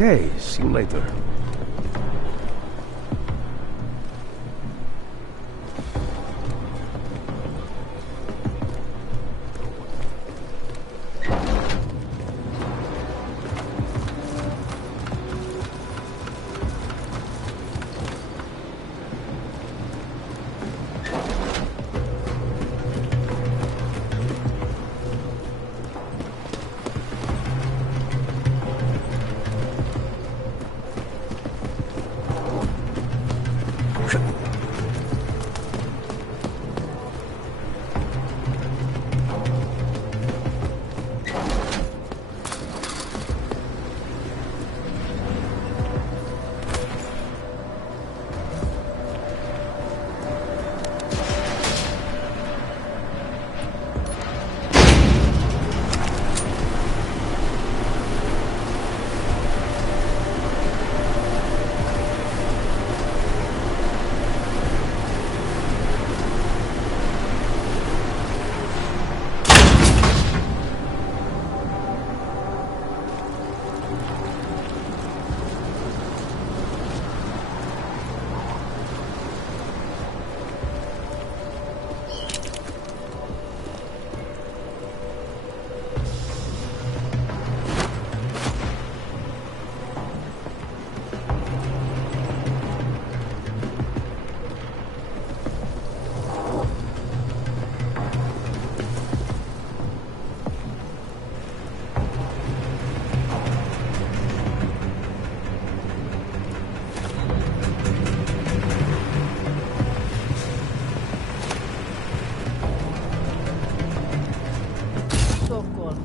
Okay, see you later.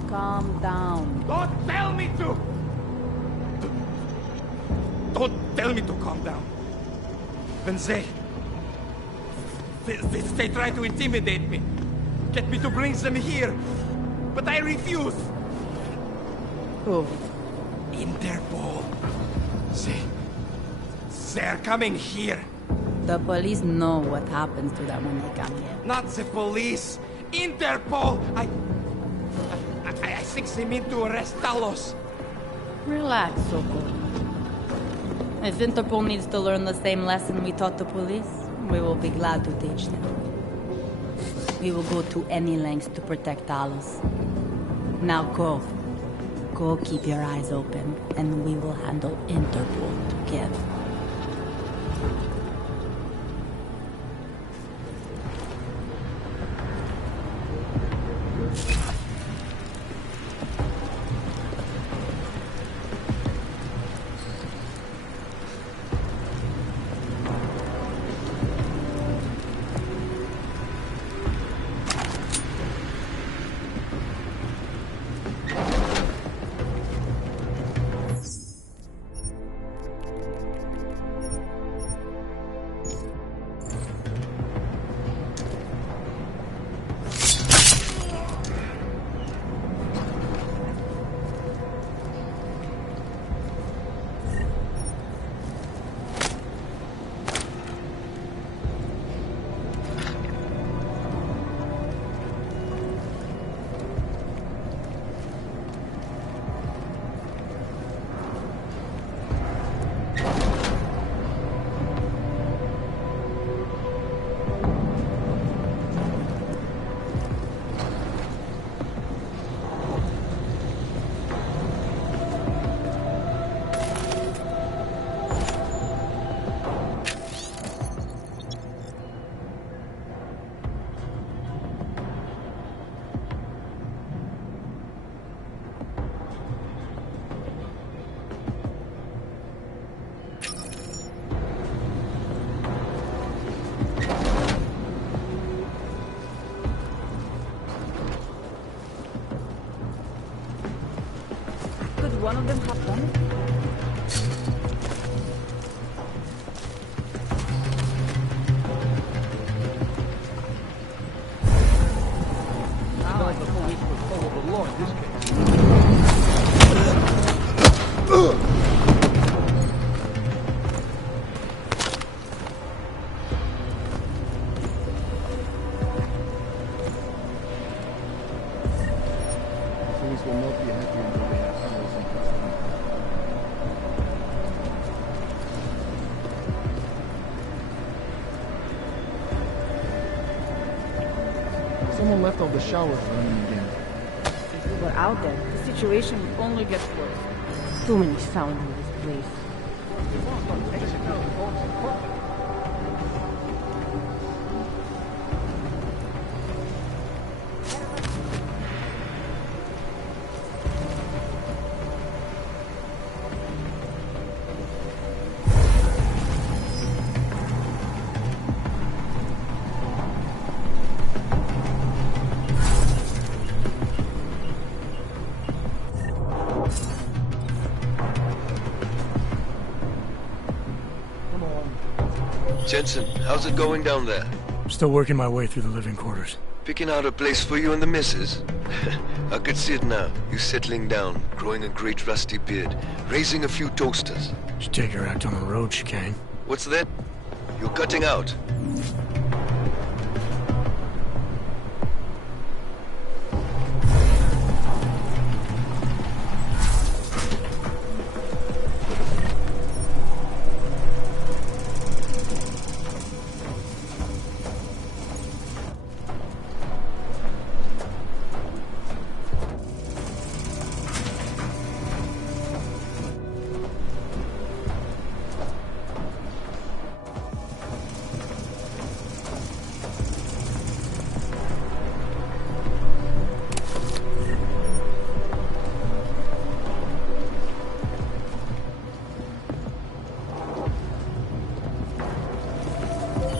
Calm down. Don't tell me to! Don't tell me to calm down. When they try to intimidate me, get me to bring them here, but I refuse. Who? Interpol. They're coming here. The police know what happens to them when they come here. Not the police. Interpol. I think they mean to arrest Talos. Relax, Soko. If Interpol needs to learn the same lesson we taught the police, we will be glad to teach them. We will go to any lengths to protect Talos. Now go. Go keep your eyes open, and we will handle Interpol together. One of them have done it? Now the police will follow the law in this case. Police will not be happy until they have Talos in custody. Someone left all the showers running again. Since we were out there, the situation only gets worse. Too many sounds in this place. Jensen, how's it going down there? Still working my way through the living quarters. Picking out a place for you and the missus? I could see it now. You settling down, growing a great rusty beard, raising a few toasters. Should take her out on the road, Chicane. What's that? You're cutting out.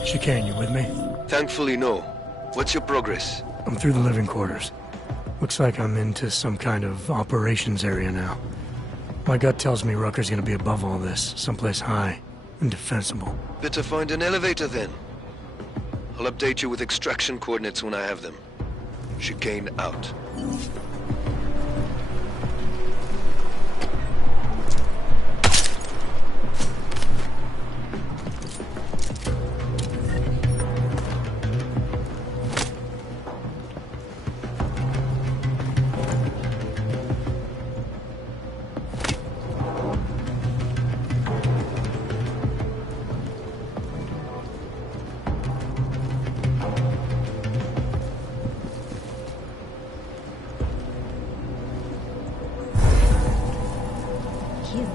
Chicane, you with me? Thankfully, no. What's your progress? I'm through the living quarters. Looks like I'm into some kind of operations area now. My gut tells me Rucker's gonna be above all this, someplace high and defensible. Better find an elevator then. I'll update you with extraction coordinates when I have them. Chicane out.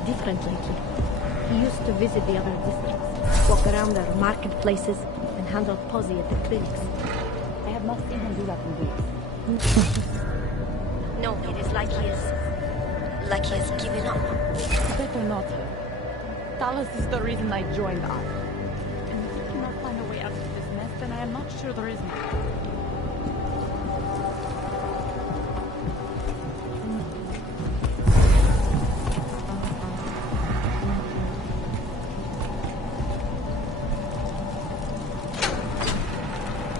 Different lately. He used to visit the other districts, walk around their marketplaces, and handle posse at the clinics. I have not seen him do that in weeks. No, it is like he has given up. Better not. Talos is the reason I joined us. And if we cannot find a way out of this mess, then I am not sure there is one.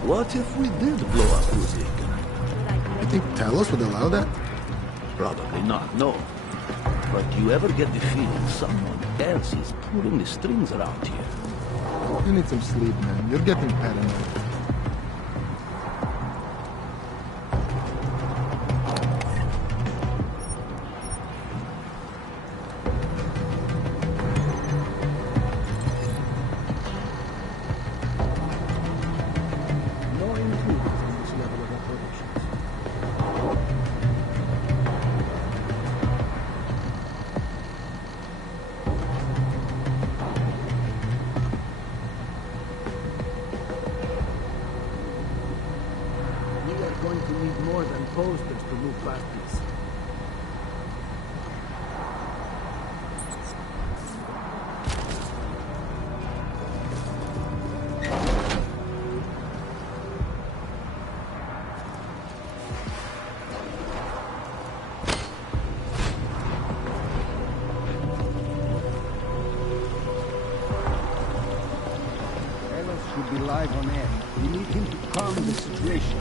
What if we did blow up music? You think Talos would allow that? Probably not, no. But you ever get the feeling someone else is pulling the strings around here? You need some sleep, man. You're getting paranoid. Going to need more than posters to move past this. Talos should be live on air. We need him to calm the situation.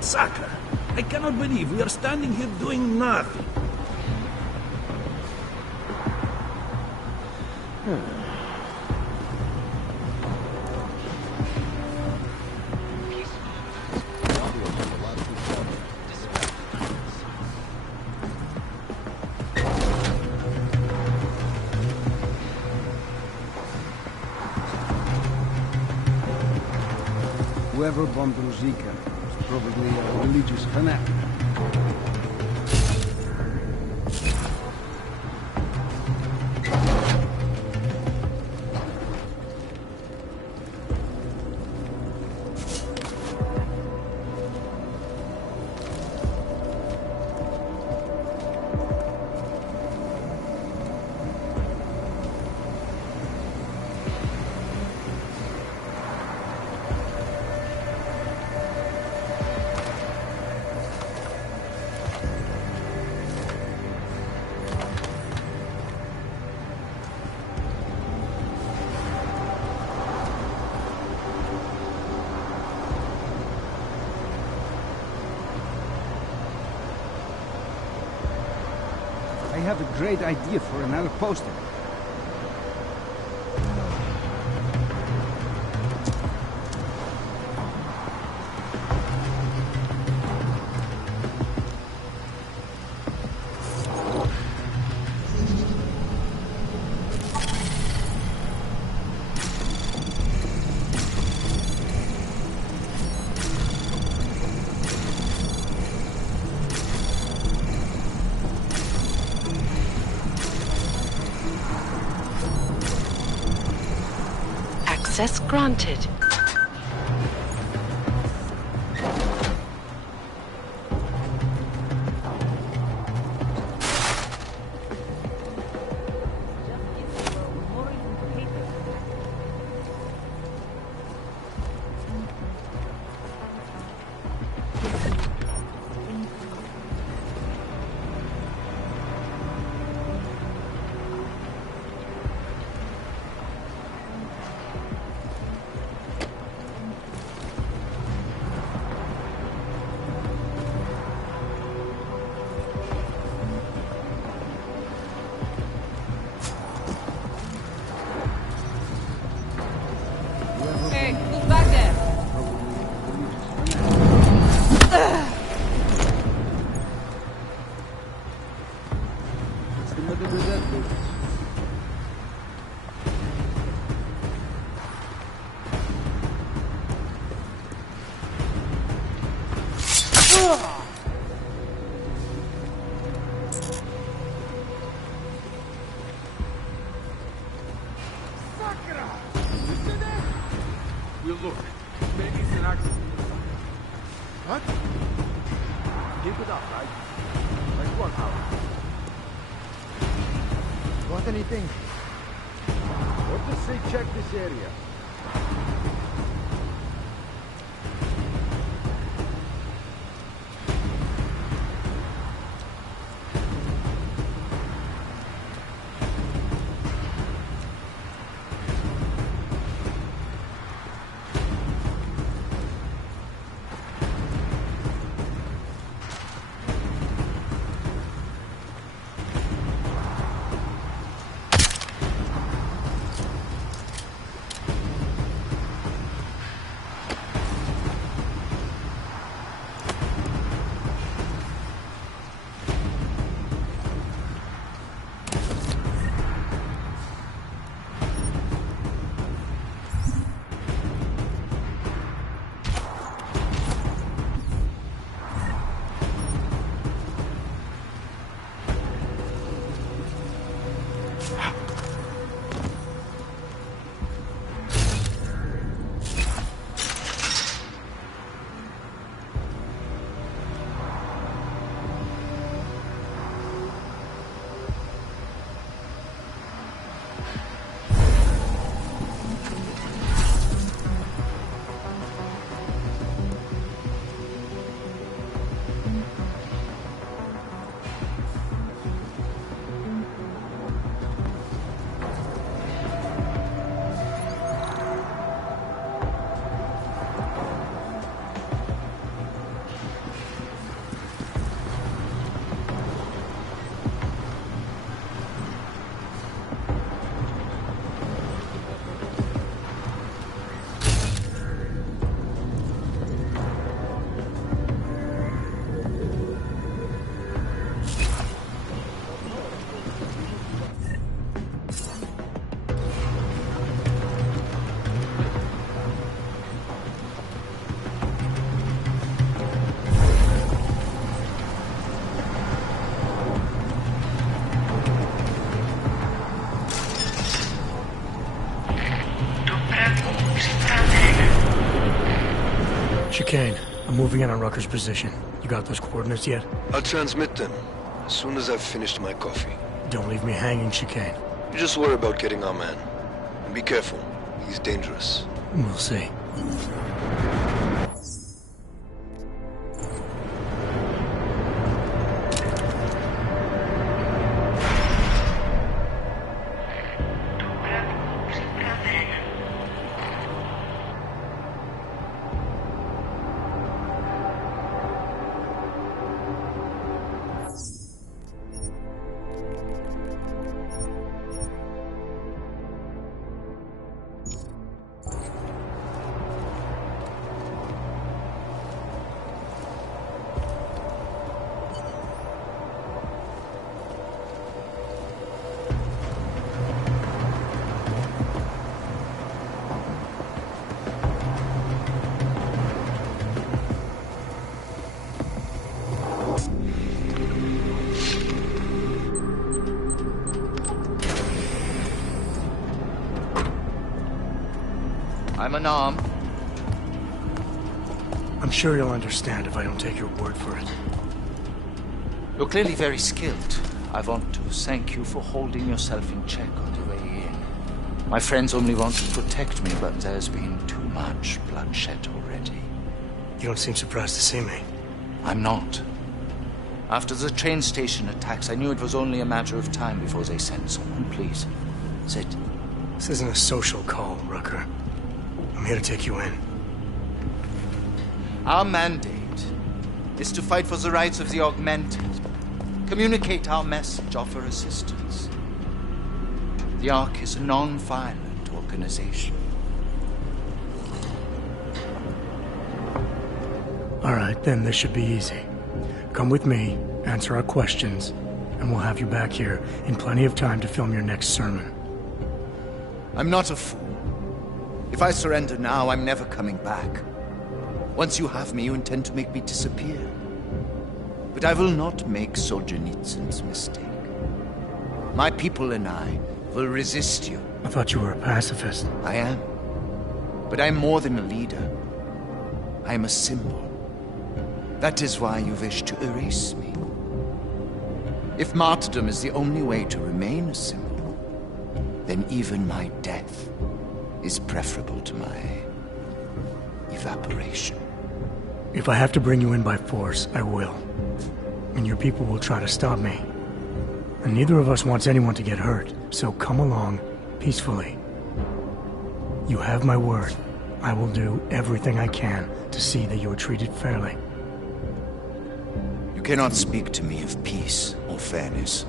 Saka, I cannot believe we are standing here doing nothing. Whoever bombed Ruzika was probably a religious fanatic. I have a great idea for another poster. Access granted. Hey, who's back there? What's the matter with that business? We'll look. Maybe it's an accident. What? Keep it up, right? Like what now? Got anything? What does say check this area? Chicane, I'm moving in on Rucker's position. You got those coordinates yet? I'll transmit them as soon as I've finished my coffee. Don't leave me hanging, Chicane. You just worry about getting our man. And be careful. He's dangerous. We'll see. I'm unarmed. I'm sure you'll understand if I don't take your word for it. You're clearly very skilled. I want to thank you for holding yourself in check on the way in. My friends only want to protect me, but there's been too much bloodshed already. You don't seem surprised to see me. I'm not. After the train station attacks, I knew it was only a matter of time before they sent someone. Please, sit. This isn't a social call, Rucker. I'm here to take you in. Our mandate is to fight for the rights of the augmented. Communicate our message, offer assistance. The Ark is a non-violent organization. All right, then this should be easy. Come with me, answer our questions, and we'll have you back here in plenty of time to film your next sermon. I'm not a fool. If I surrender now, I'm never coming back. Once you have me, you intend to make me disappear. But I will not make Solzhenitsyn's mistake. My people and I will resist you. I thought you were a pacifist. I am. But I'm more than a leader. I am a symbol. That is why you wish to erase me. If martyrdom is the only way to remain a symbol, then even my death is preferable to my evaporation. If I have to bring you in by force, I will. And your people will try to stop me. And neither of us wants anyone to get hurt, so come along peacefully. You have my word. I will do everything I can to see that you are treated fairly. You cannot speak to me of peace or fairness.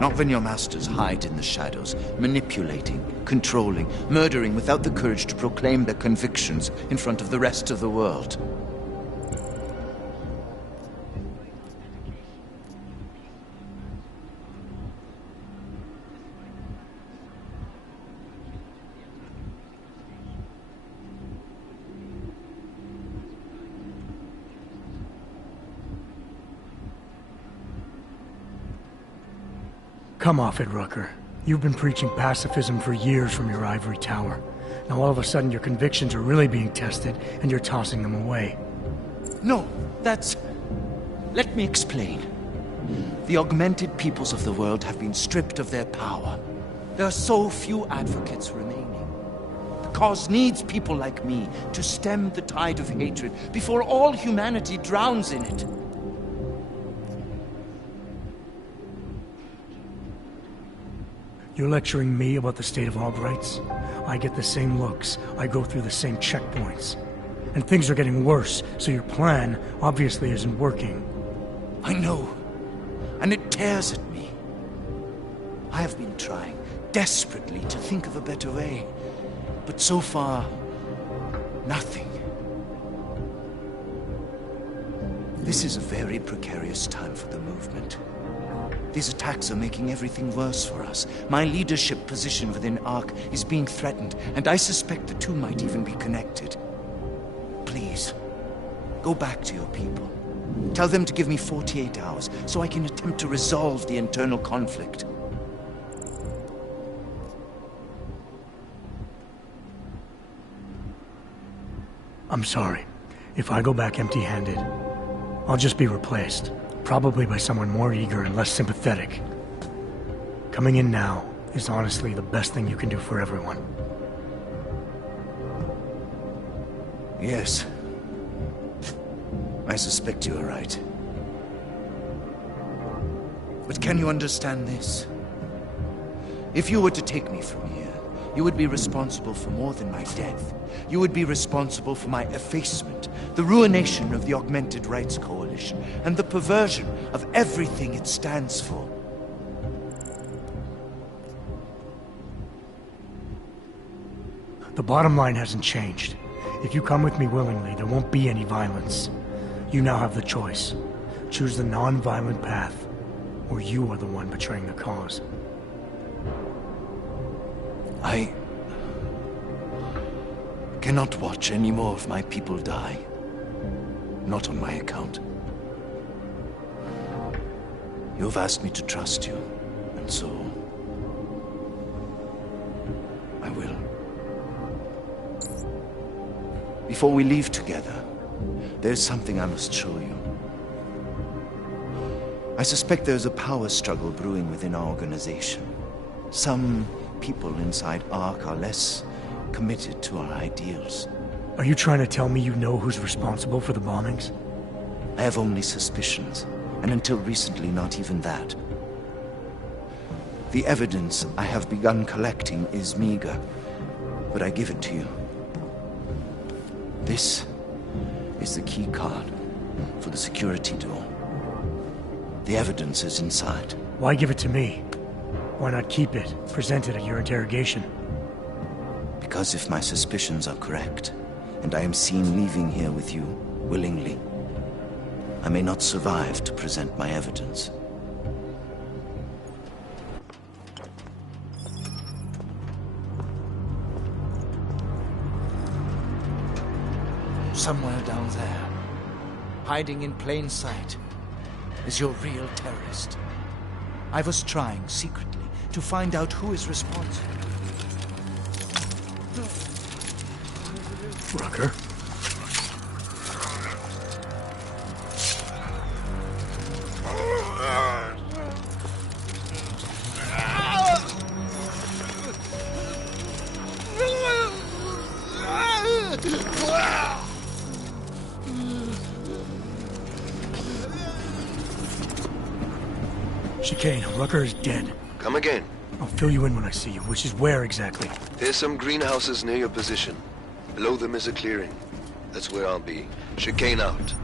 Not when your masters hide in the shadows, manipulating, controlling, murdering without the courage to proclaim their convictions in front of the rest of the world. Come off it, Rucker. You've been preaching pacifism for years from your ivory tower. Now all of a sudden your convictions are really being tested, and you're tossing them away. No, that's... Let me explain. The augmented peoples of the world have been stripped of their power. There are so few advocates remaining. The cause needs people like me to stem the tide of hatred before all humanity drowns in it. You're lecturing me about the state of all rights? I get the same looks. I go through the same checkpoints. And things are getting worse, so your plan obviously isn't working. I know. And it tears at me. I have been trying desperately to think of a better way. But so far, nothing. This is a very precarious time for the movement. These attacks are making everything worse for us. My leadership position within Ark is being threatened, and I suspect the two might even be connected. Please, go back to your people. Tell them to give me 48 hours, so I can attempt to resolve the internal conflict. I'm sorry. If I go back empty-handed, I'll just be replaced. Probably by someone more eager and less sympathetic. Coming in now is honestly the best thing you can do for everyone. Yes. I suspect you are right. But can you understand this? If you were to take me from here, you would be responsible for more than my death. You would be responsible for my effacement, the ruination of the Augmented Rights Coalition, and the perversion of everything it stands for. The bottom line hasn't changed. If you come with me willingly, there won't be any violence. You now have the choice. Choose the non-violent path, or you are the one betraying the cause. I cannot watch any more of my people die. Not on my account. You have asked me to trust you, and so I will. Before we leave together, there's something I must show you. I suspect there's a power struggle brewing within our organization. Some people inside ARC are less committed to our ideals. Are you trying to tell me you know who's responsible for the bombings? I have only suspicions, and until recently not even that. The evidence I have begun collecting is meager, but I give it to you. This is the key card for the security door. The evidence is inside. Why give it to me? Why not keep it, present it at your interrogation? Because if my suspicions are correct, and I am seen leaving here with you, willingly, I may not survive to present my evidence. Somewhere down there, hiding in plain sight, is your real terrorist. I was trying secretly to find out who is responsible. Rucker? Chicane, Rucker is dead. Come again. I'll fill you in when I see you, which is where exactly? There's some greenhouses near your position. Below them is a clearing. That's where I'll be. Chicane out.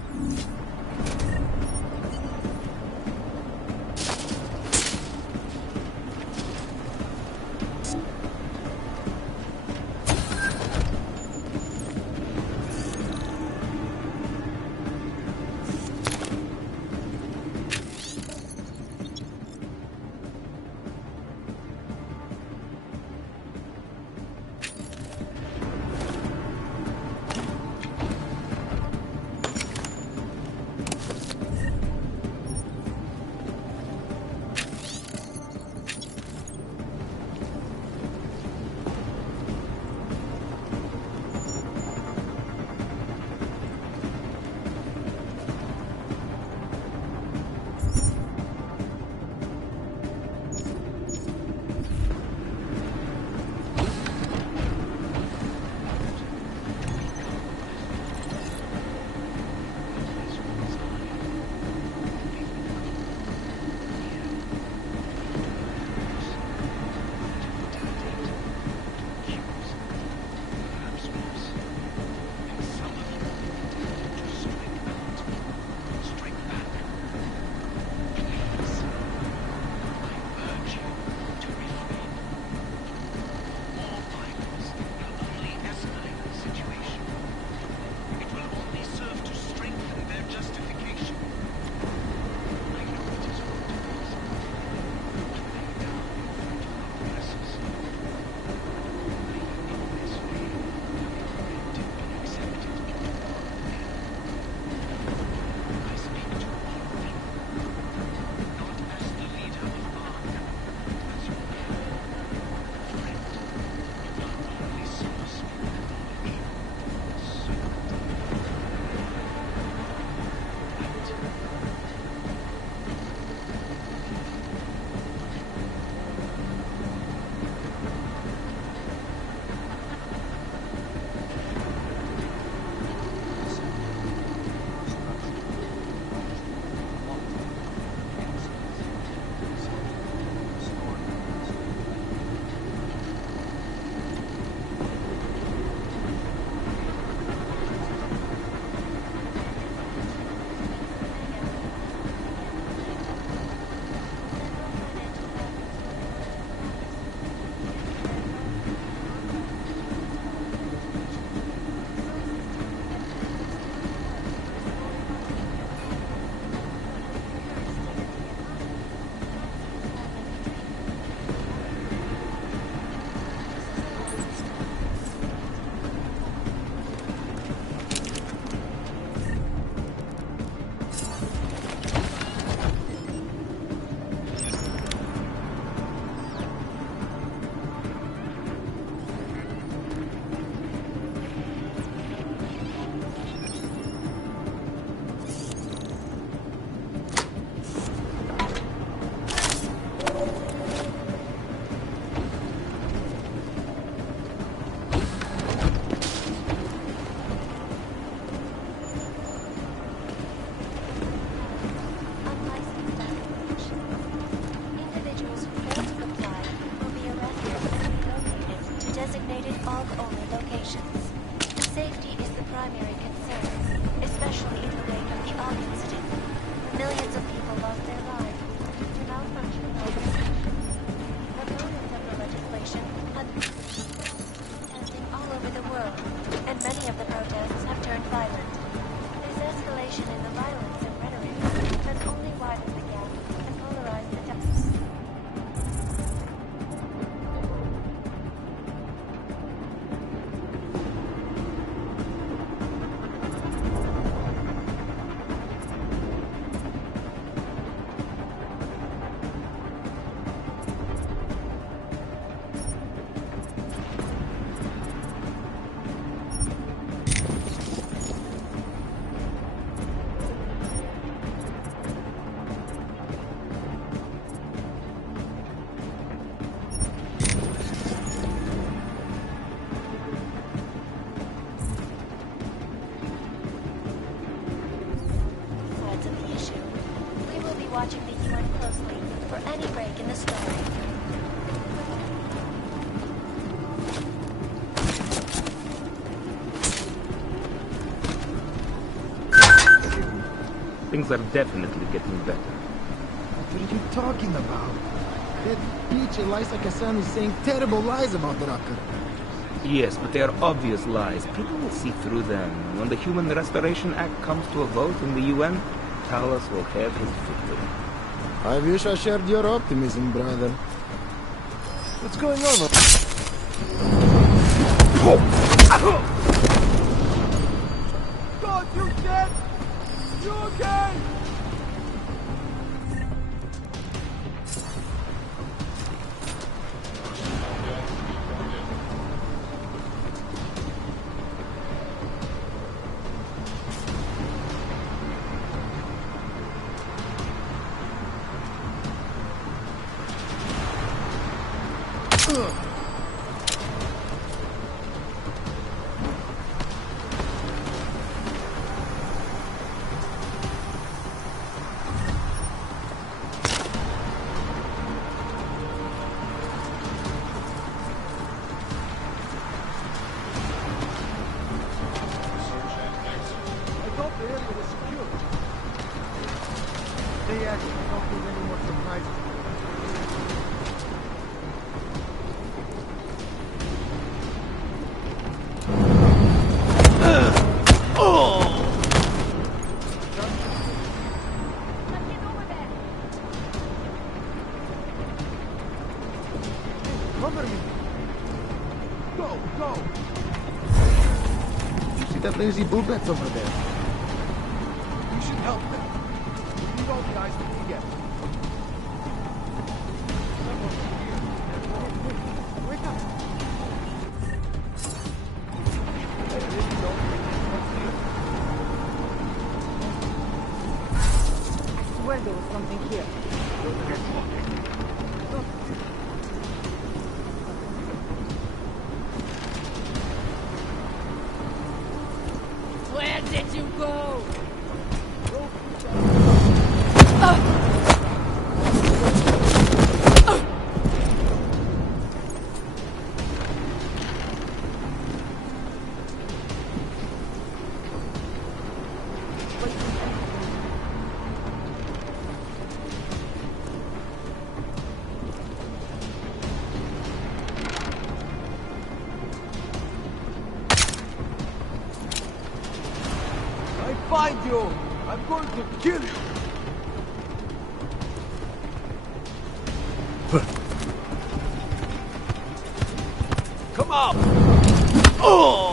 watching the UN closely for any break in the story. Things are definitely getting better. What are you talking about? That bitch Elisa Kassan is saying terrible lies about Rucker. Yes, but they are obvious lies. People will see through them. When the Human Restoration Act comes to a vote in the UN, Talos will have his victory. I wish I shared your optimism, brother. What's going on? God, you dead? You okay? Lazy boobets over there. You should help them. We need all the eyes we can get. Wake up. I swear there was something here. Where did you go? Find you! I'm going to kill you! Come on! Oh!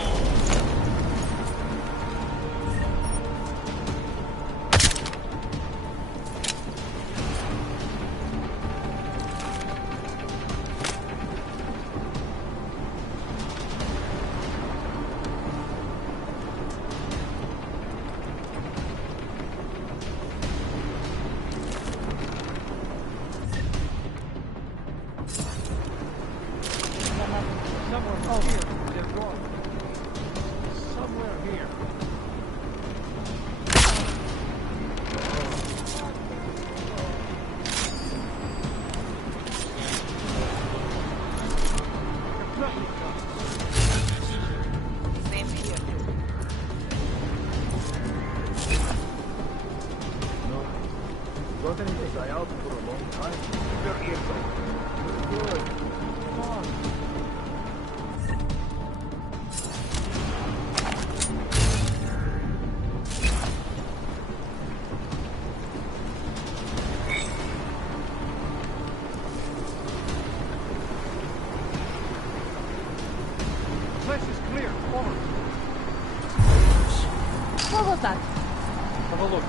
What was that? Have a look.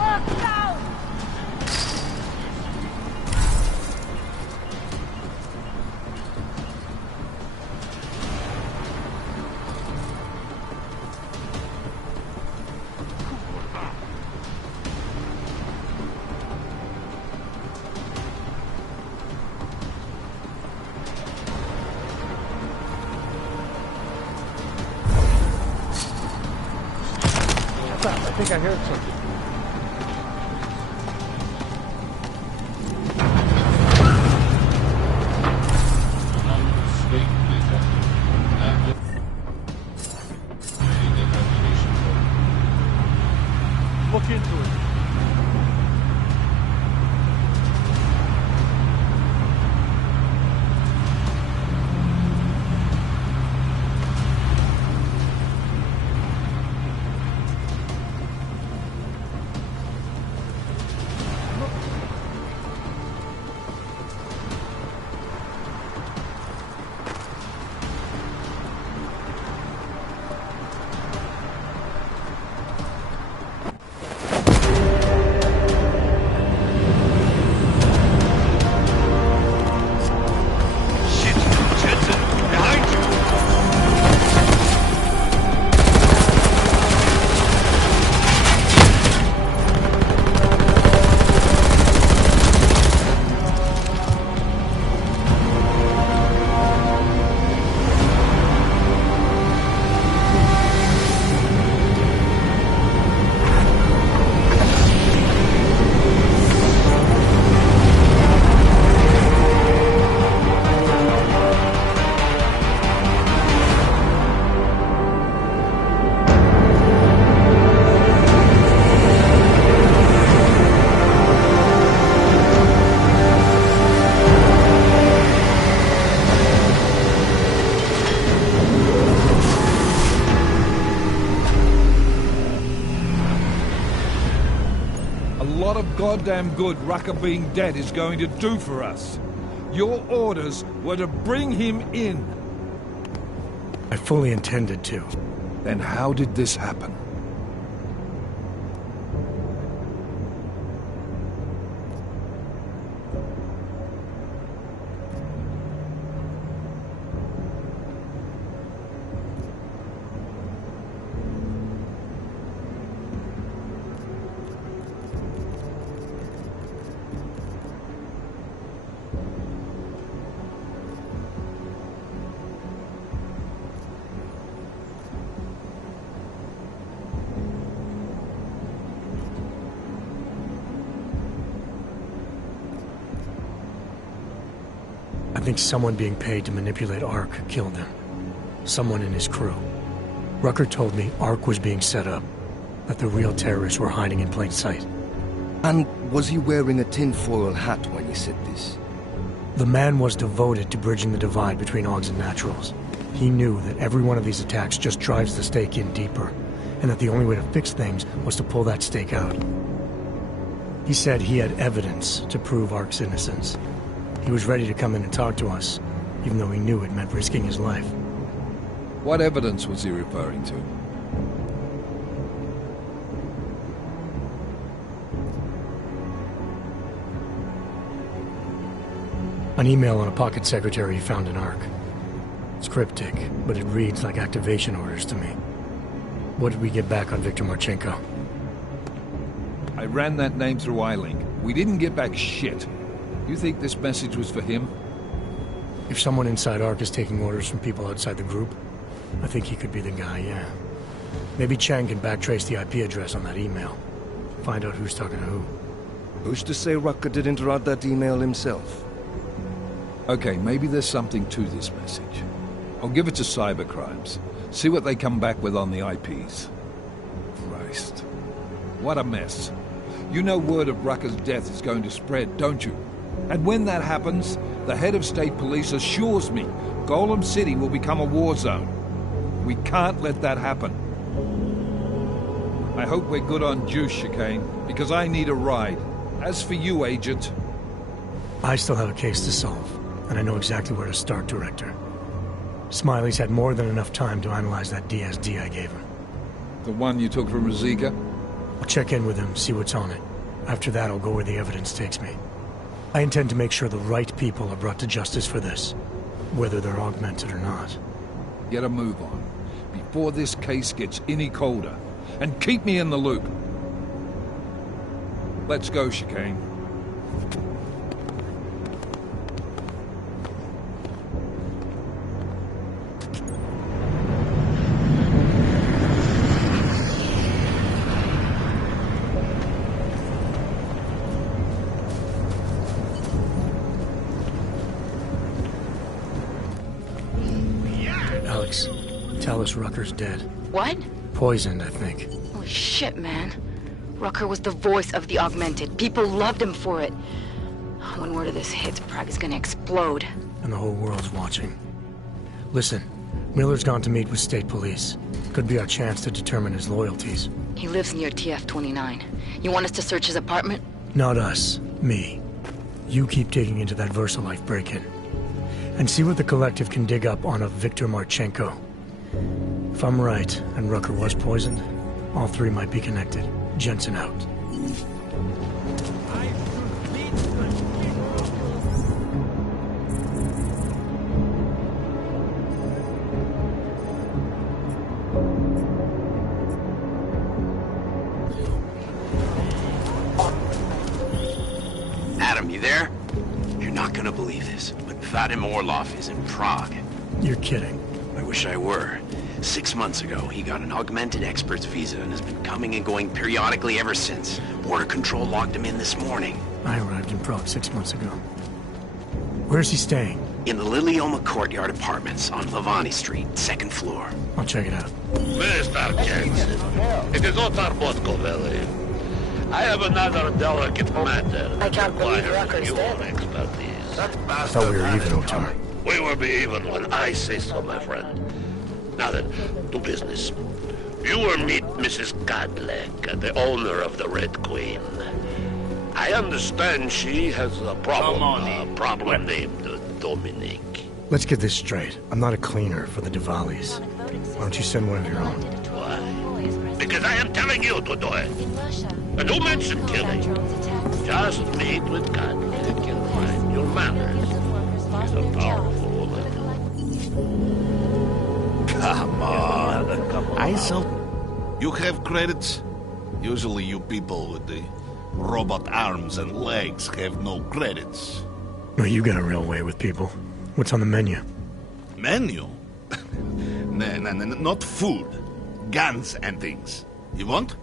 Look out! What's that? I think I heard something. Look into it. Goddamn good Odahhviing dead is going to do for us. Your orders were to bring him in. I fully intended to. Then how did this happen? I think someone being paid to manipulate Ark killed him. Someone in his crew. Rucker told me Ark was being set up, that the real terrorists were hiding in plain sight. And was he wearing a tinfoil hat when he said this? The man was devoted to bridging the divide between Augs and Naturals. He knew that every one of these attacks just drives the stake in deeper, and that the only way to fix things was to pull that stake out. He said he had evidence to prove Ark's innocence. He was ready to come in and talk to us, even though he knew it meant risking his life. What evidence was he referring to? An email on a pocket secretary he found in Ark. It's cryptic, but it reads like activation orders to me. What did we get back on Viktor Marchenko? I ran that name through Odahhviing. We didn't get back shit. You think this message was for him? If someone inside Ark is taking orders from people outside the group, I think he could be the guy, yeah. Maybe Chang can backtrace the IP address on that email. Find out who's talking to who. Who's to say Rucker didn't write that email himself? Okay, maybe there's something to this message. I'll give it to cybercrimes. See what they come back with on the IPs. Christ. What a mess. You know word of Rucker's death is going to spread, don't you? And when that happens, the head of state police assures me Golem City will become a war zone. We can't let that happen. I hope we're good on juice, Chicane, because I need a ride. As for you, Agent... I still have a case to solve, and I know exactly where to start, Director. Smiley's had more than enough time to analyze that DSD I gave him. The one you took from Ruzika? I'll check in with him, see what's on it. After that, I'll go where the evidence takes me. I intend to make sure the right people are brought to justice for this, whether they're augmented or not. Get a move on, before this case gets any colder, and keep me in the loop. Let's go, Chicane. Tell us Rucker's dead. What? Poisoned, I think. Holy shit, man. Rucker was the voice of the Augmented. People loved him for it. When word of this hits, Prague is gonna explode. And the whole world's watching. Listen, Miller's gone to meet with state police. Could be our chance to determine his loyalties. He lives near TF-29. You want us to search his apartment? Not us. Me. You keep digging into that VersaLife break-in. And see what the Collective can dig up on a Viktor Marchenko. If I'm right, and Rucker was poisoned, all three might be connected. Jensen out. Adam, you there? You're not gonna believe this, but Vadim Orlov is in Prague. You're kidding. I wish I were. 6 months ago, he got an augmented expert's visa and has been coming and going periodically ever since. Border Control locked him in this morning. I arrived in Prague 6 months ago. Where's he staying? In the Lilioma Courtyard Apartments on Lavani Street, 2nd floor. I'll check it out. Mr. Jensen, it is Otar Botkoveli. I have another delicate matter. I can't believe Rucker's dead. Expertise. I thought we were even, Otar. We will be even when I say so, my friend. Now then, to business. You will meet Mrs. Kadlec, the owner of the Red Queen. I understand she has a problem named Dominic. Let's get this straight. I'm not a cleaner for the Diwalis. Why don't you send one of your own? Why? Because I am telling you to do it. And who mentioned killing? Just meet with Kadlec and mind your manners. She's a powerful woman. Come on. I saw... You have credits? Usually you people with the robot arms and legs have no credits. No, you got a real way with people. What's on the menu? Menu? No, not food. Guns and things. You want?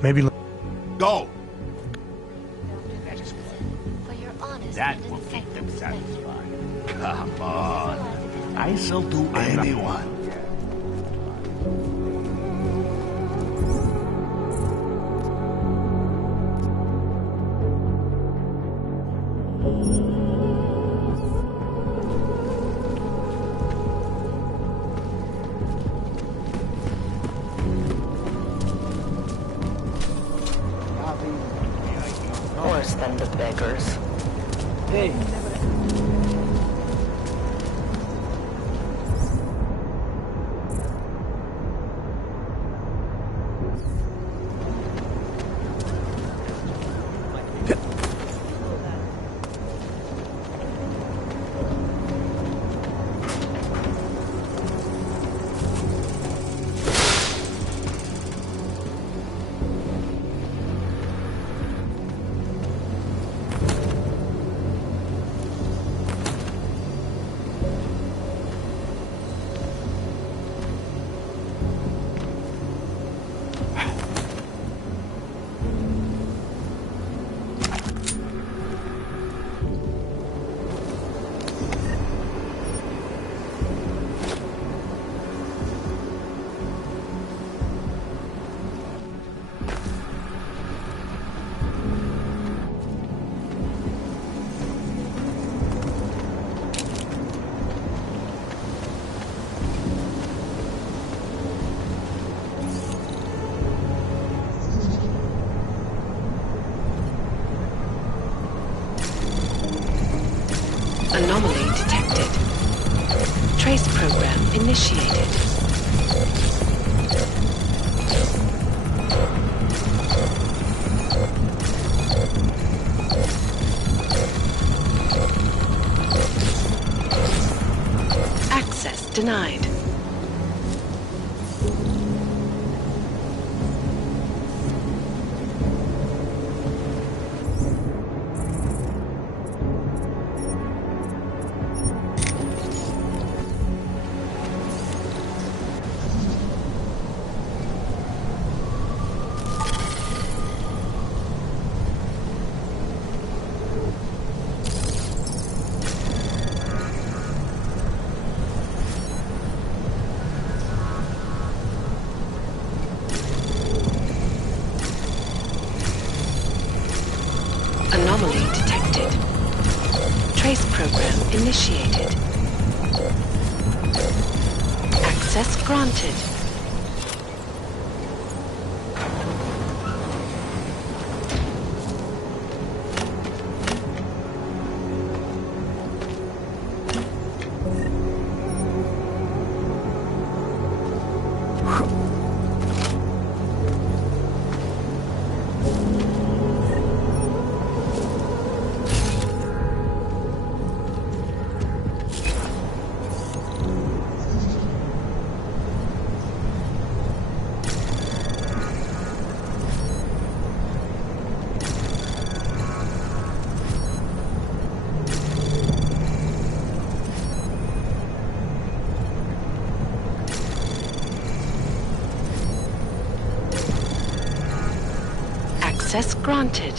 Maybe... Go! That will keep them satisfied. Come on. I shall do anyone. friend of beggars. Hey. Anomaly detected. Trace program initiated. Access denied. Anomaly detected. Trace program initiated. Access granted. Access granted.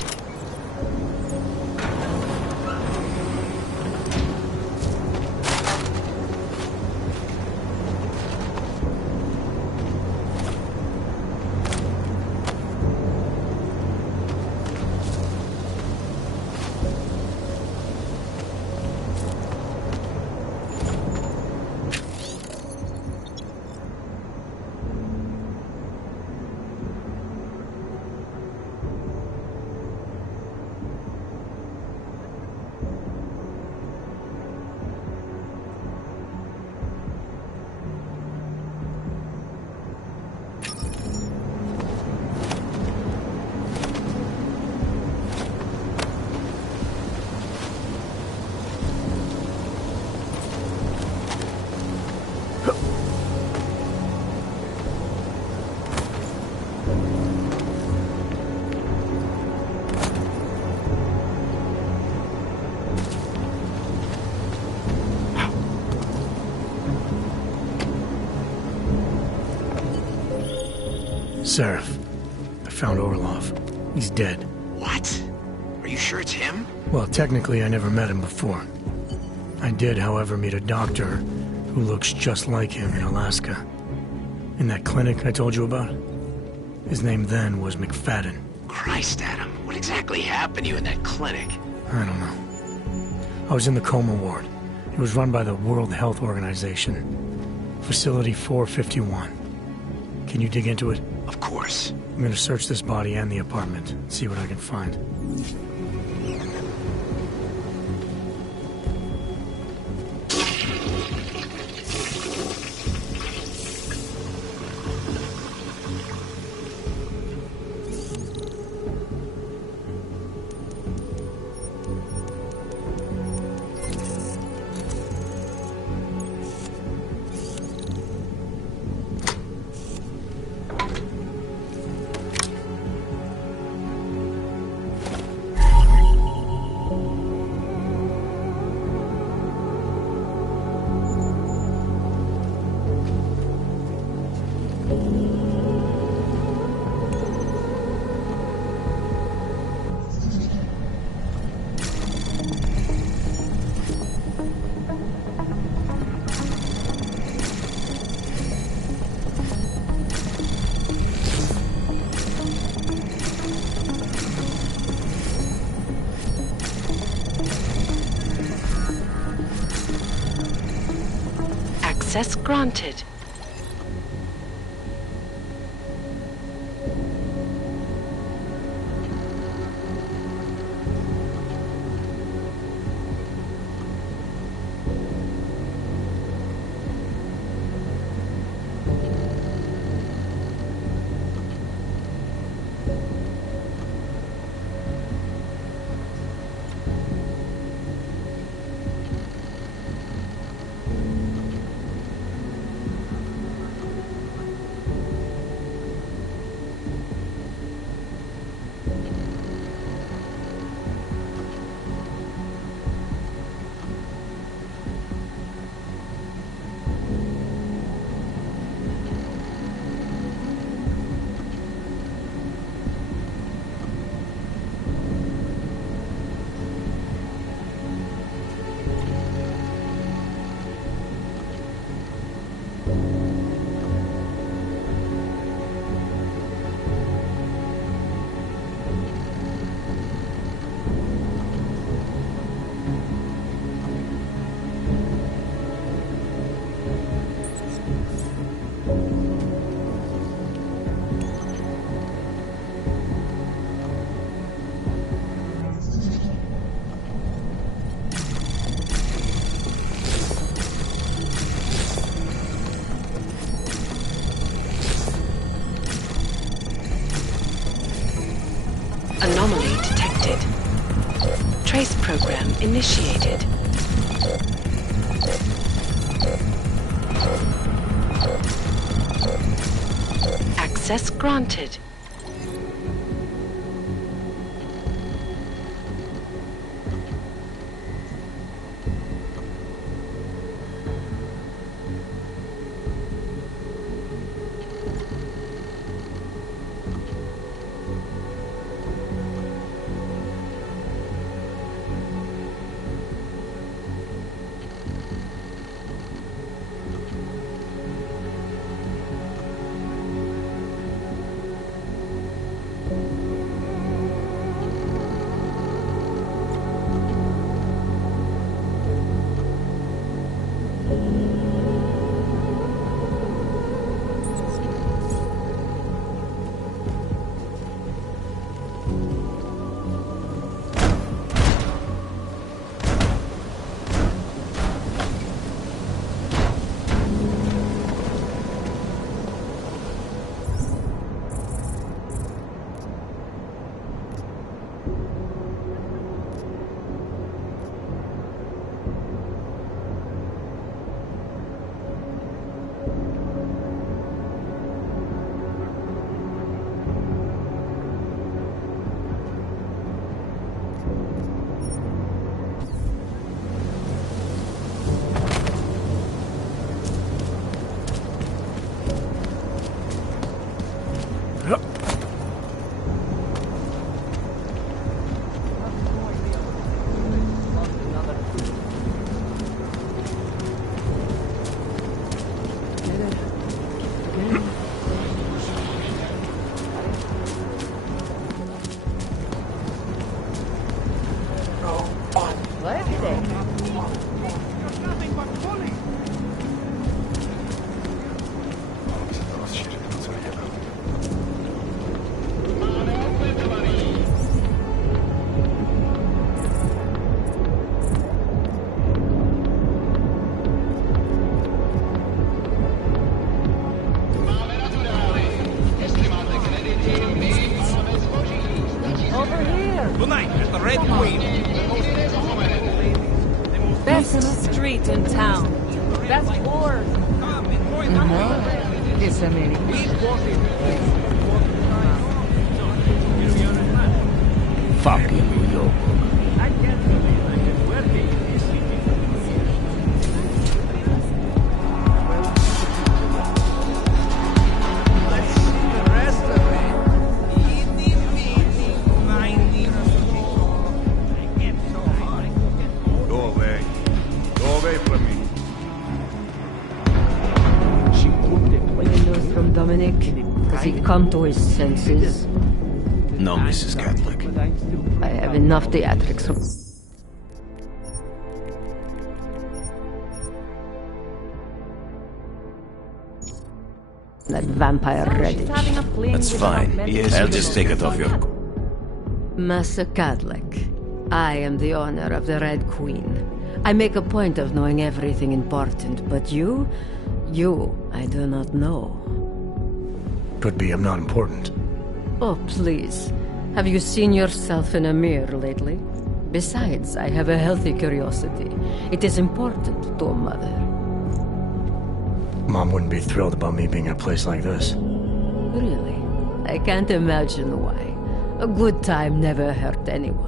Seraph, I found Orlov. He's dead. What? Are you sure it's him? Well, technically I never met him before. I did, however, meet a doctor who looks just like him in Alaska. In that clinic I told you about? His name then was McFadden. Christ, Adam. What exactly happened to you in that clinic? I don't know. I was in the coma ward. It was run by the World Health Organization. Facility 451. Can you dig into it? Of course. I'm gonna search this body and the apartment, see what I can find. Access granted. Anomaly detected. Trace program initiated. Access granted. Best street in town. Best whore. It's a minute. Fucking New York. Dominic? Has he come to his senses? No, Mrs. Catholic. I have enough theatrics from... that vampire Redditch. That's fine. I'll just take it off your... Master Catholic, I am the owner of the Red Queen. I make a point of knowing everything important, but you, I do not know. Could be I'm not important. Oh, please. Have you seen yourself in a mirror lately? Besides, I have a healthy curiosity. It is important to a mother. Mom wouldn't be thrilled about me being in a place like this. Really? I can't imagine why. A good time never hurt anyone.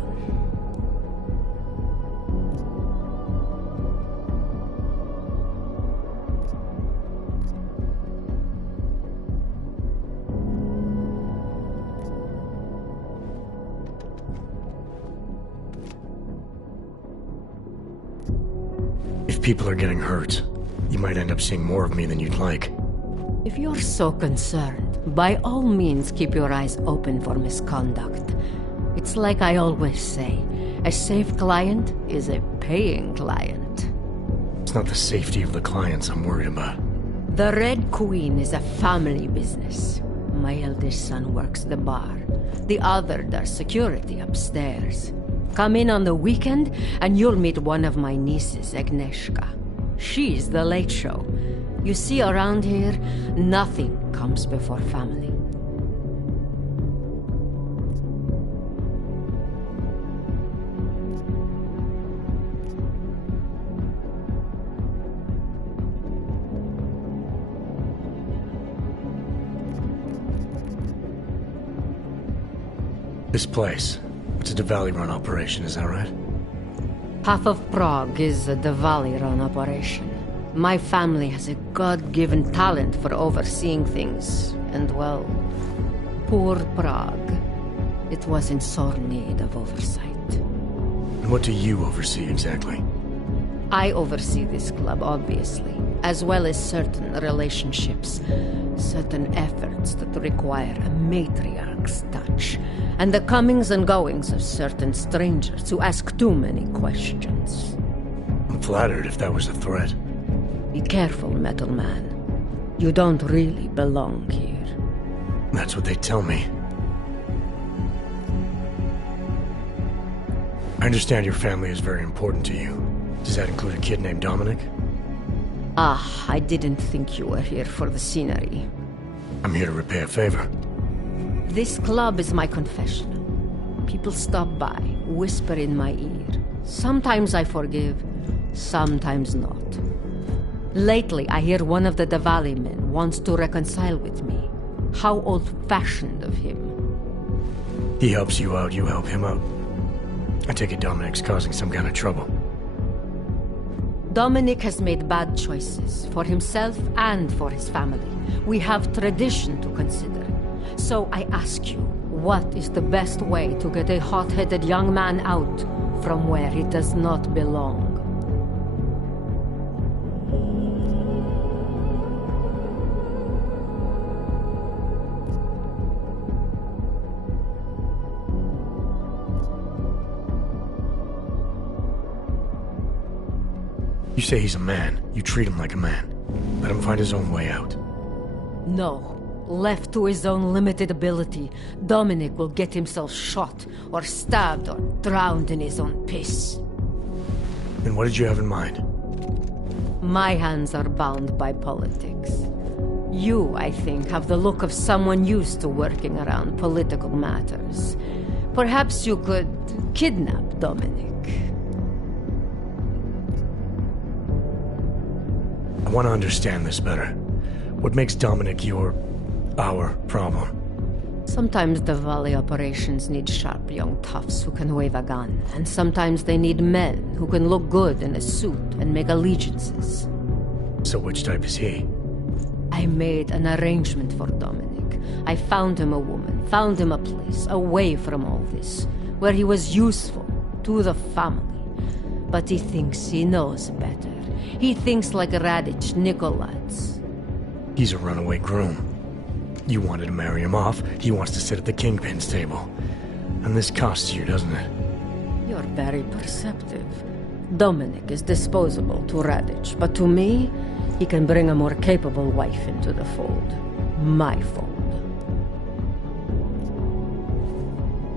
If people are getting hurt, you might end up seeing more of me than you'd like. If you're so concerned, by all means keep your eyes open for misconduct. It's like I always say, a safe client is a paying client. It's not the safety of the clients I'm worried about. The Red Queen is a family business. My eldest son works the bar. The other does security upstairs. Come in on the weekend, and you'll meet one of my nieces, Agnieszka. She's the late show. You see, around here, nothing comes before family. This place, it's a Diwali-run operation, is that right? Half of Prague is a Diwali-run operation. My family has a God-given talent for overseeing things, and well, poor Prague. It was in sore need of oversight. And what do you oversee exactly? I oversee this club, obviously, as well as certain relationships, certain efforts that require a matriarch's touch, and the comings and goings of certain strangers who ask too many questions. I'm flattered if that was a threat. Be careful, Metal Man. You don't really belong here. That's what they tell me. I understand your family is very important to you. Does that include a kid named Dominic? Ah, I didn't think you were here for the scenery. I'm here to repay a favor. This club is my confessional. People stop by, whisper in my ear. Sometimes I forgive, sometimes not. Lately, I hear one of the Diwali men wants to reconcile with me. How old-fashioned of him. He helps you out, you help him out. I take it Dominic's causing some kind of trouble. Dominic has made bad choices, for himself and for his family. We have tradition to consider. So I ask you, what is the best way to get a hot-headed young man out from where he does not belong? You say he's a man. You treat him like a man. Let him find his own way out. No. Left to his own limited ability, Dominic will get himself shot, or stabbed, or drowned in his own piss. And what did you have in mind? My hands are bound by politics. You, I think, have the look of someone used to working around political matters. Perhaps you could kidnap Dominic. I want to understand this better. What makes Dominic our problem? Sometimes the Diwali operations need sharp young toughs who can wave a gun, and sometimes they need men who can look good in a suit and make allegiances. So which type is he? I made an arrangement for Dominic. I found him a woman, found him a place, away from all this, where he was useful to the family. But he thinks he knows better. He thinks like Radic Nikolads. He's a runaway groom. You wanted to marry him off. He wants to sit at the Kingpin's table. And this costs you, doesn't it? You're very perceptive. Dominic is disposable to Radich, but to me, he can bring a more capable wife into the fold. My fold.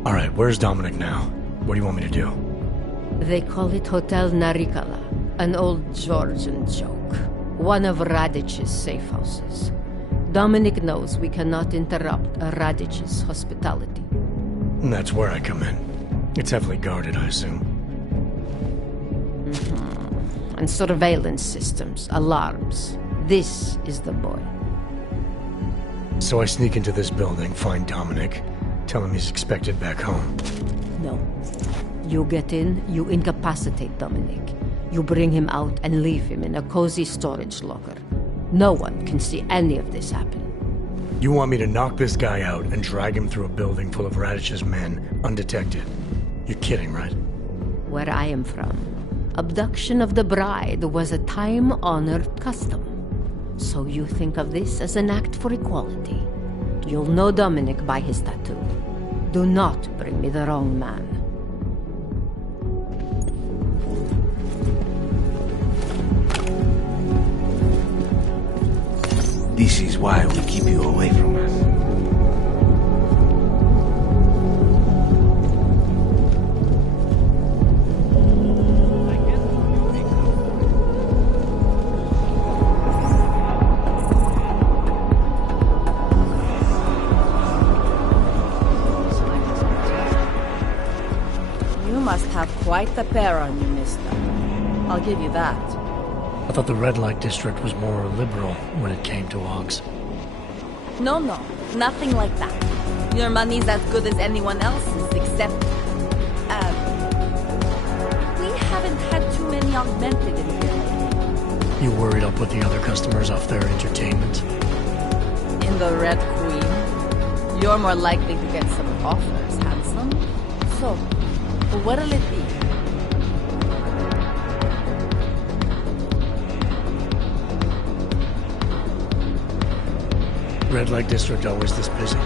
Alright, where's Dominic now? What do you want me to do? They call it Hotel Narikala, an old Georgian joke. One of Radich's safe houses. Dominic knows we cannot interrupt Radich's hospitality. And that's where I come in. It's heavily guarded, I assume. And surveillance systems, alarms. This is the boy. So I sneak into this building, find Dominic, tell him he's expected back home. No. You get in, you incapacitate Dominic. You bring him out and leave him in a cozy storage locker. No one can see any of this happen. You want me to knock this guy out and drag him through a building full of Radich's men, undetected? You're kidding, right? Where I am from, abduction of the bride was a time-honored custom. So you think of this as an act for equality. You'll know Dominic by his tattoo. Do not bring me the wrong man. This is why we keep you away from us. You must have quite the pair on you, mister. I'll give you that. I thought the red light district was more liberal when it came to Augs. No, nothing like that. Your money's as good as anyone else's, except... we haven't had too many augmented in here lately. You worried I'll put the other customers off their entertainment? In the Red Queen, you're more likely to get some offers, handsome. So, what'll it be? Red light district always this busy?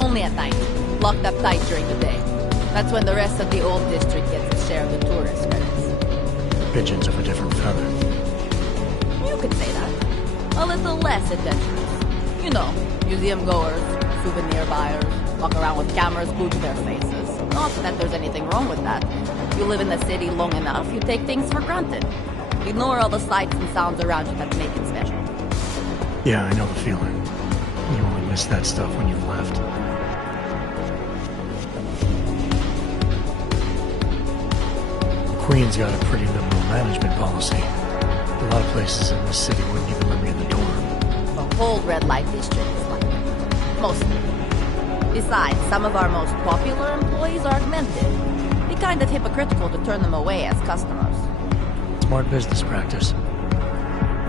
Only at night. Locked up tight during the day. That's when the rest of the old district gets its share of the tourist credits. Pigeons of a different feather. You could say that. A little less adventurous. You know, museum goers, souvenir buyers, walk around with cameras glued to their faces. Not that there's anything wrong with that. You live in the city long enough, you take things for granted. Ignore all the sights and sounds around you that make it special. Yeah, I know the feeling. You only miss that stuff when you've left. The Queen's got a pretty liberal management policy. A lot of places in the city wouldn't even let me in the door. The whole red light district is like that. Mostly. Besides, some of our most popular employees are augmented. It'd be kind of hypocritical to turn them away as customers. Smart business practice.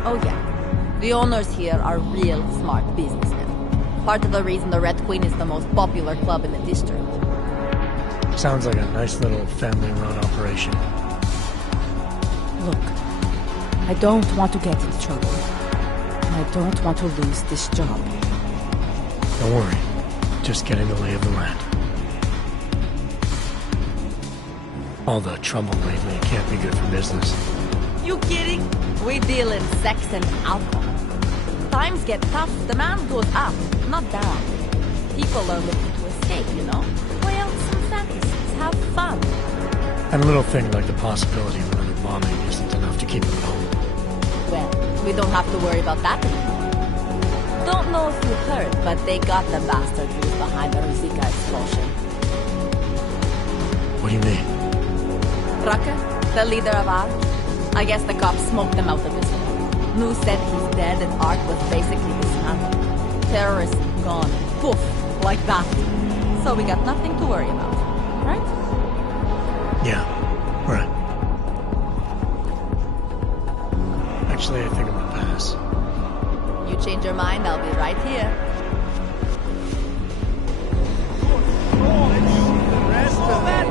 Oh yeah. The owners here are real smart businessmen. Part of the reason the Red Queen is the most popular club in the district. Sounds like a nice little family-run operation. Look, I don't want to get into trouble. And I don't want to lose this job. Don't worry. Just getting the lay of the land. All the trouble lately can't be good for business. You kidding? We deal in sex and alcohol. Times get tough, demand goes up, not down. People are looking to escape, you know? Play out some fantasies, have fun. And a little thing like the possibility of another bombing isn't enough to keep them home. Well, we don't have to worry about that anymore. Don't know if you heard, but they got the bastard who was behind the Ruzika explosion. What do you mean? Rucker, the leader of ARC. I guess the cops smoked him out of his home. Nu said he's dead and ARC was basically dismantled. Terrorists gone. Poof. Like that. So we got nothing to worry about. Right? Yeah. Right. Actually, I think I'm gonna pass. You change your mind, I'll be right here. The rest of it.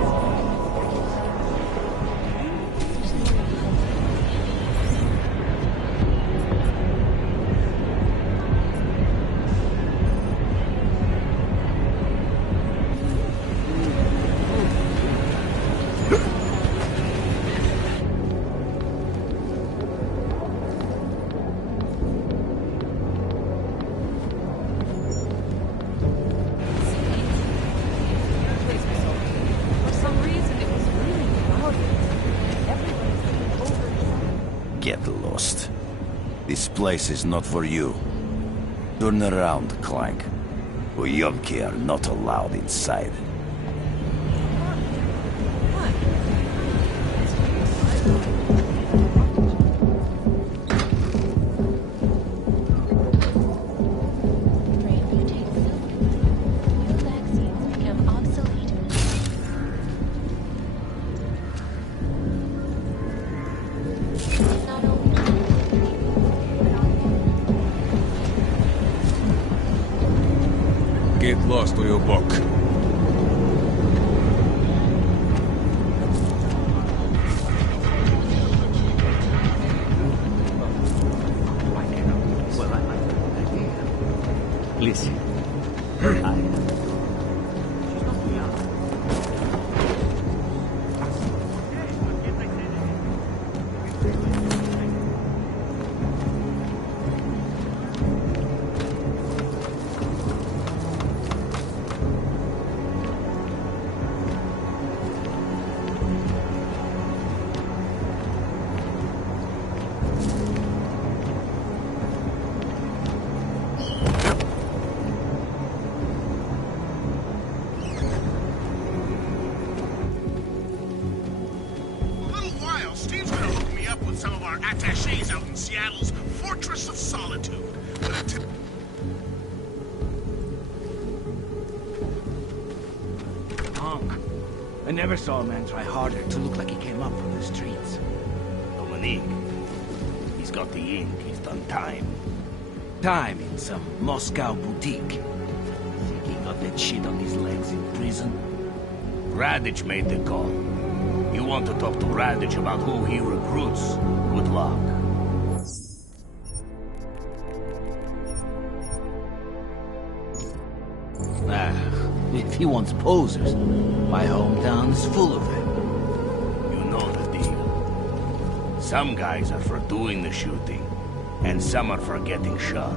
This place is not for you. Turn around, Clank. Uyovki are not allowed inside. Get lost or you'll buck. Listen. Steve's gonna hook me up with some of our attachés out in Seattle's Fortress of Solitude. But until... Honk. I never saw a man try harder to look like he came up from the streets. Dominique. He's got the ink. He's done time. Time in some Moscow boutique. Think he got that shit on his legs in prison? Radich made the call. You want to talk to Radich about who he recruits? Good luck. If he wants posers, my hometown is full of them. You know the deal. Some guys are for doing the shooting, and some are for getting shot.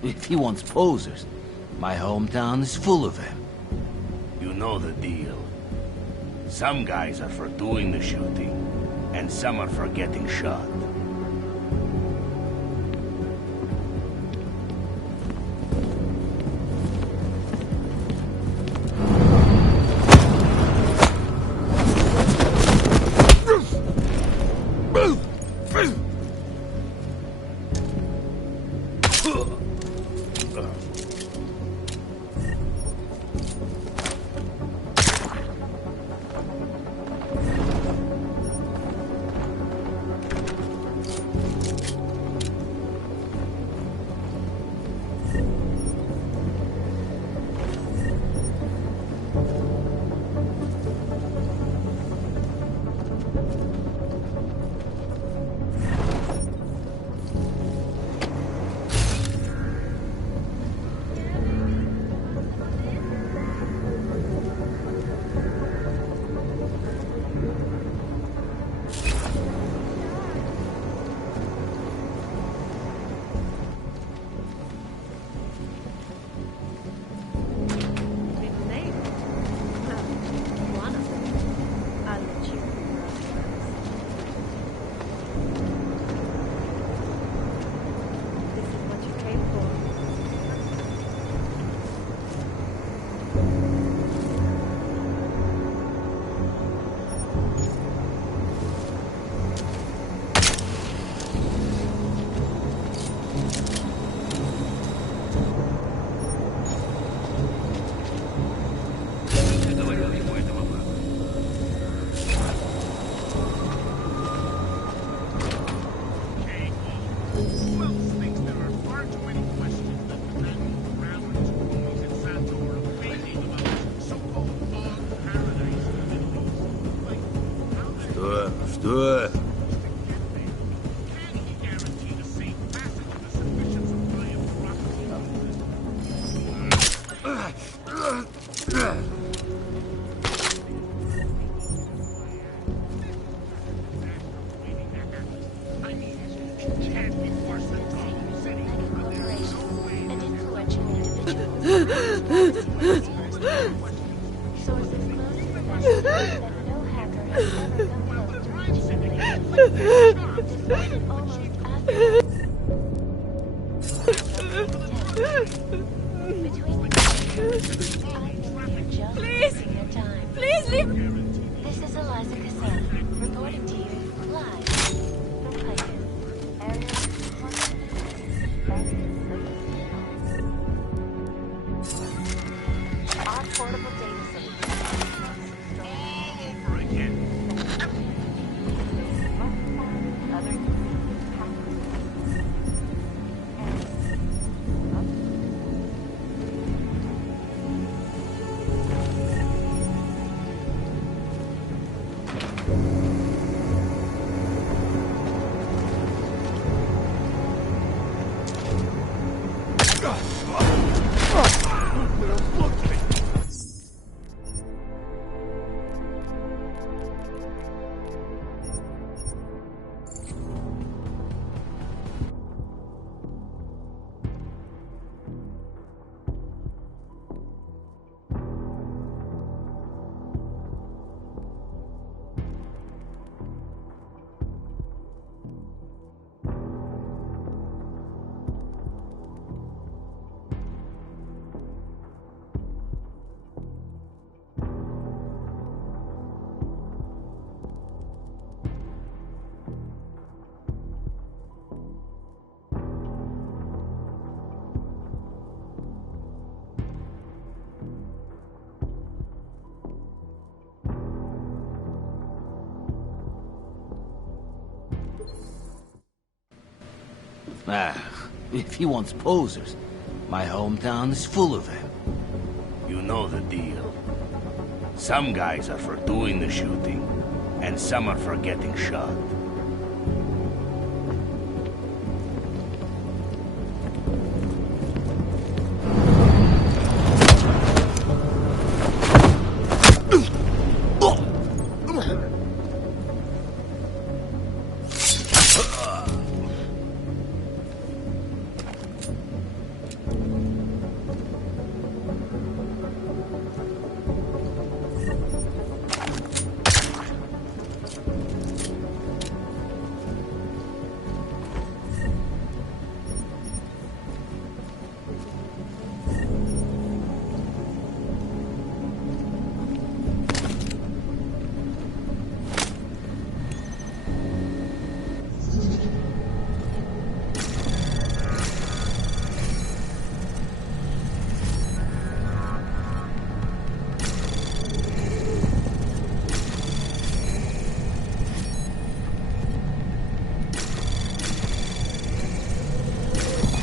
If he wants posers, my hometown is full of them. You know the deal. Some guys are for doing the shooting, and some are for getting shot. Что? Please! Please leave! This is Eliza Cassell, reporting to you live from Clayton. Area 1. Our portable data solution. All over again. If he wants posers, my hometown is full of them. You know the deal. Some guys are for doing the shooting, and some are for getting shot.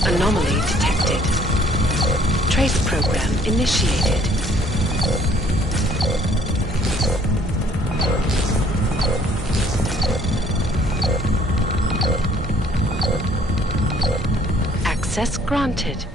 Anomaly detected. Trace program initiated. Access granted.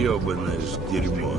Ёбаное дерьмо.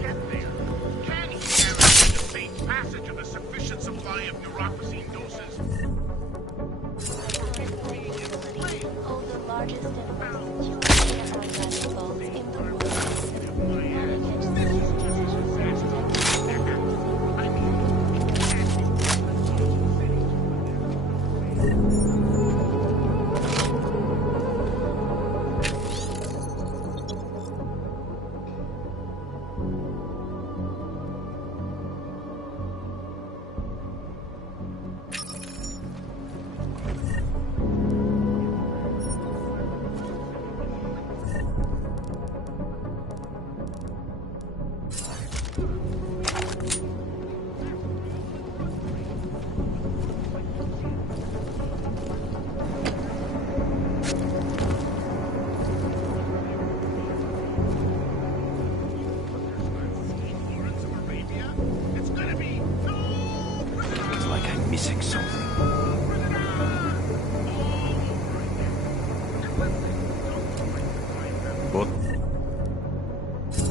missing something. But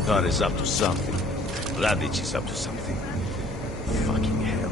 God is up to something. Vladich is up to something. Fucking hell.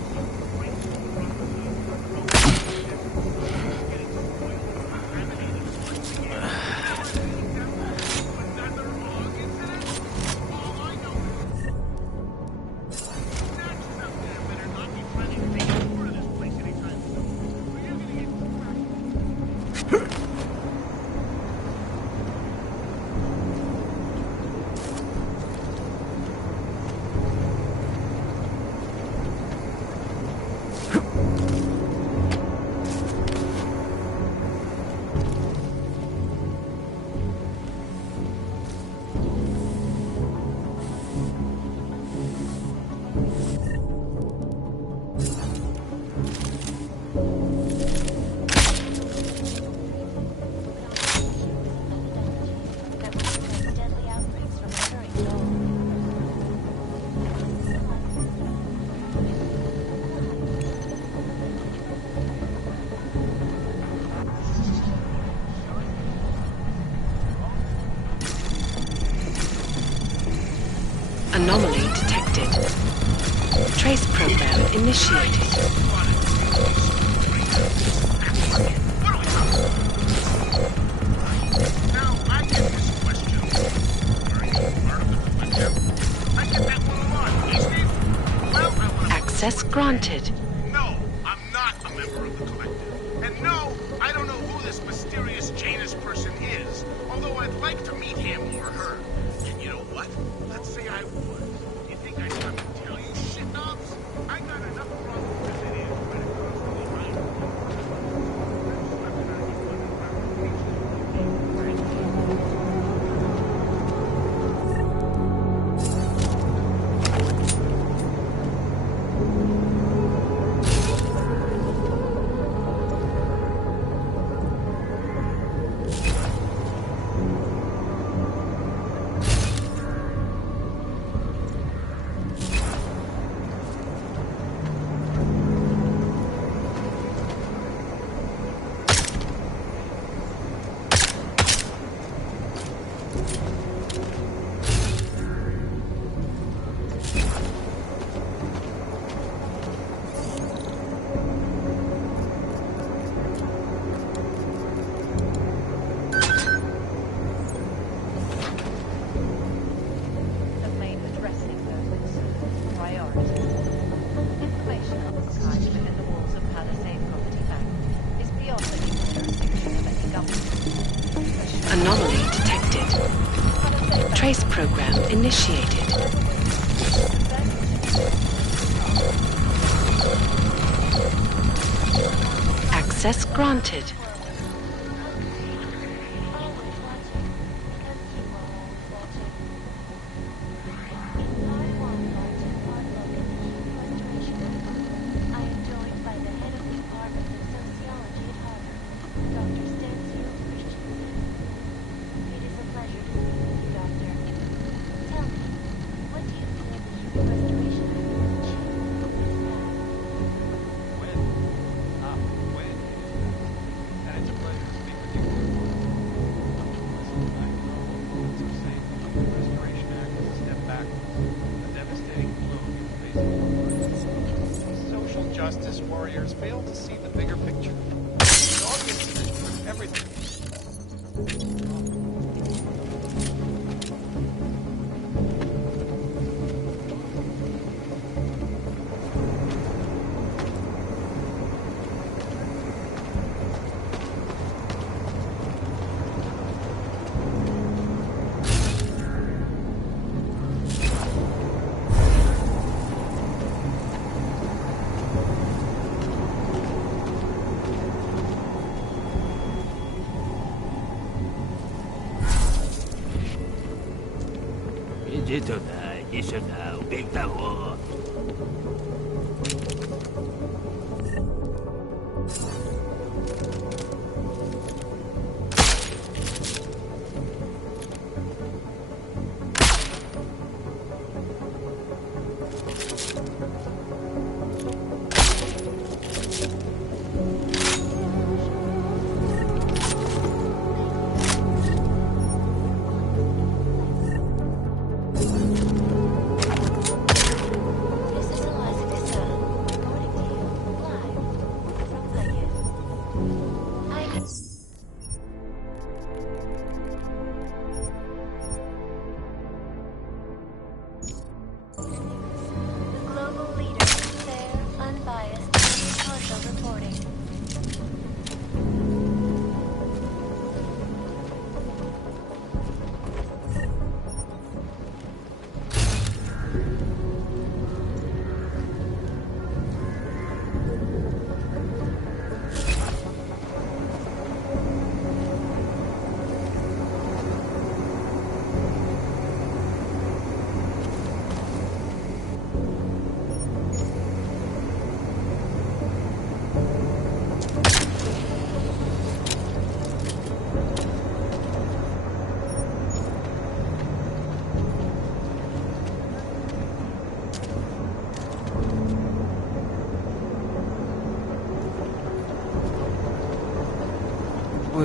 Anomaly detected. Trace program initiated. Access granted. No, I'm not a member of the collective. And no, I don't know who this mysterious Janus person is, although I'd like to meet him or her. And you know what? Let's say I would. You think I'd have to tell you shit knobs? I got enough problems as it is when it comes to the Anomaly detected. Trace program initiated. Access granted. Justice warriors fail to see the bigger picture. It's obvious that everything.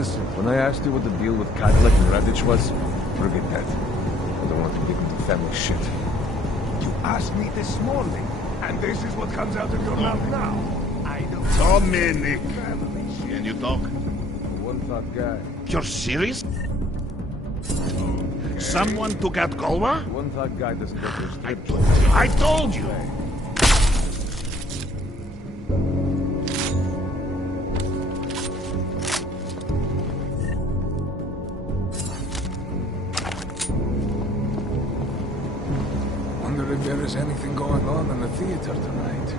Listen, when I asked you what the deal with Cadillac and Radich was, forget that. I don't want to get into family shit. You asked me this morning, and this is what comes out of your mouth now. I don't... Dominic! Can you talk? One-thought guy. You're serious? Someone took out Kolwa? One-thought guy doesn't get those... I told you! Wonder if there is anything going on in the theater tonight.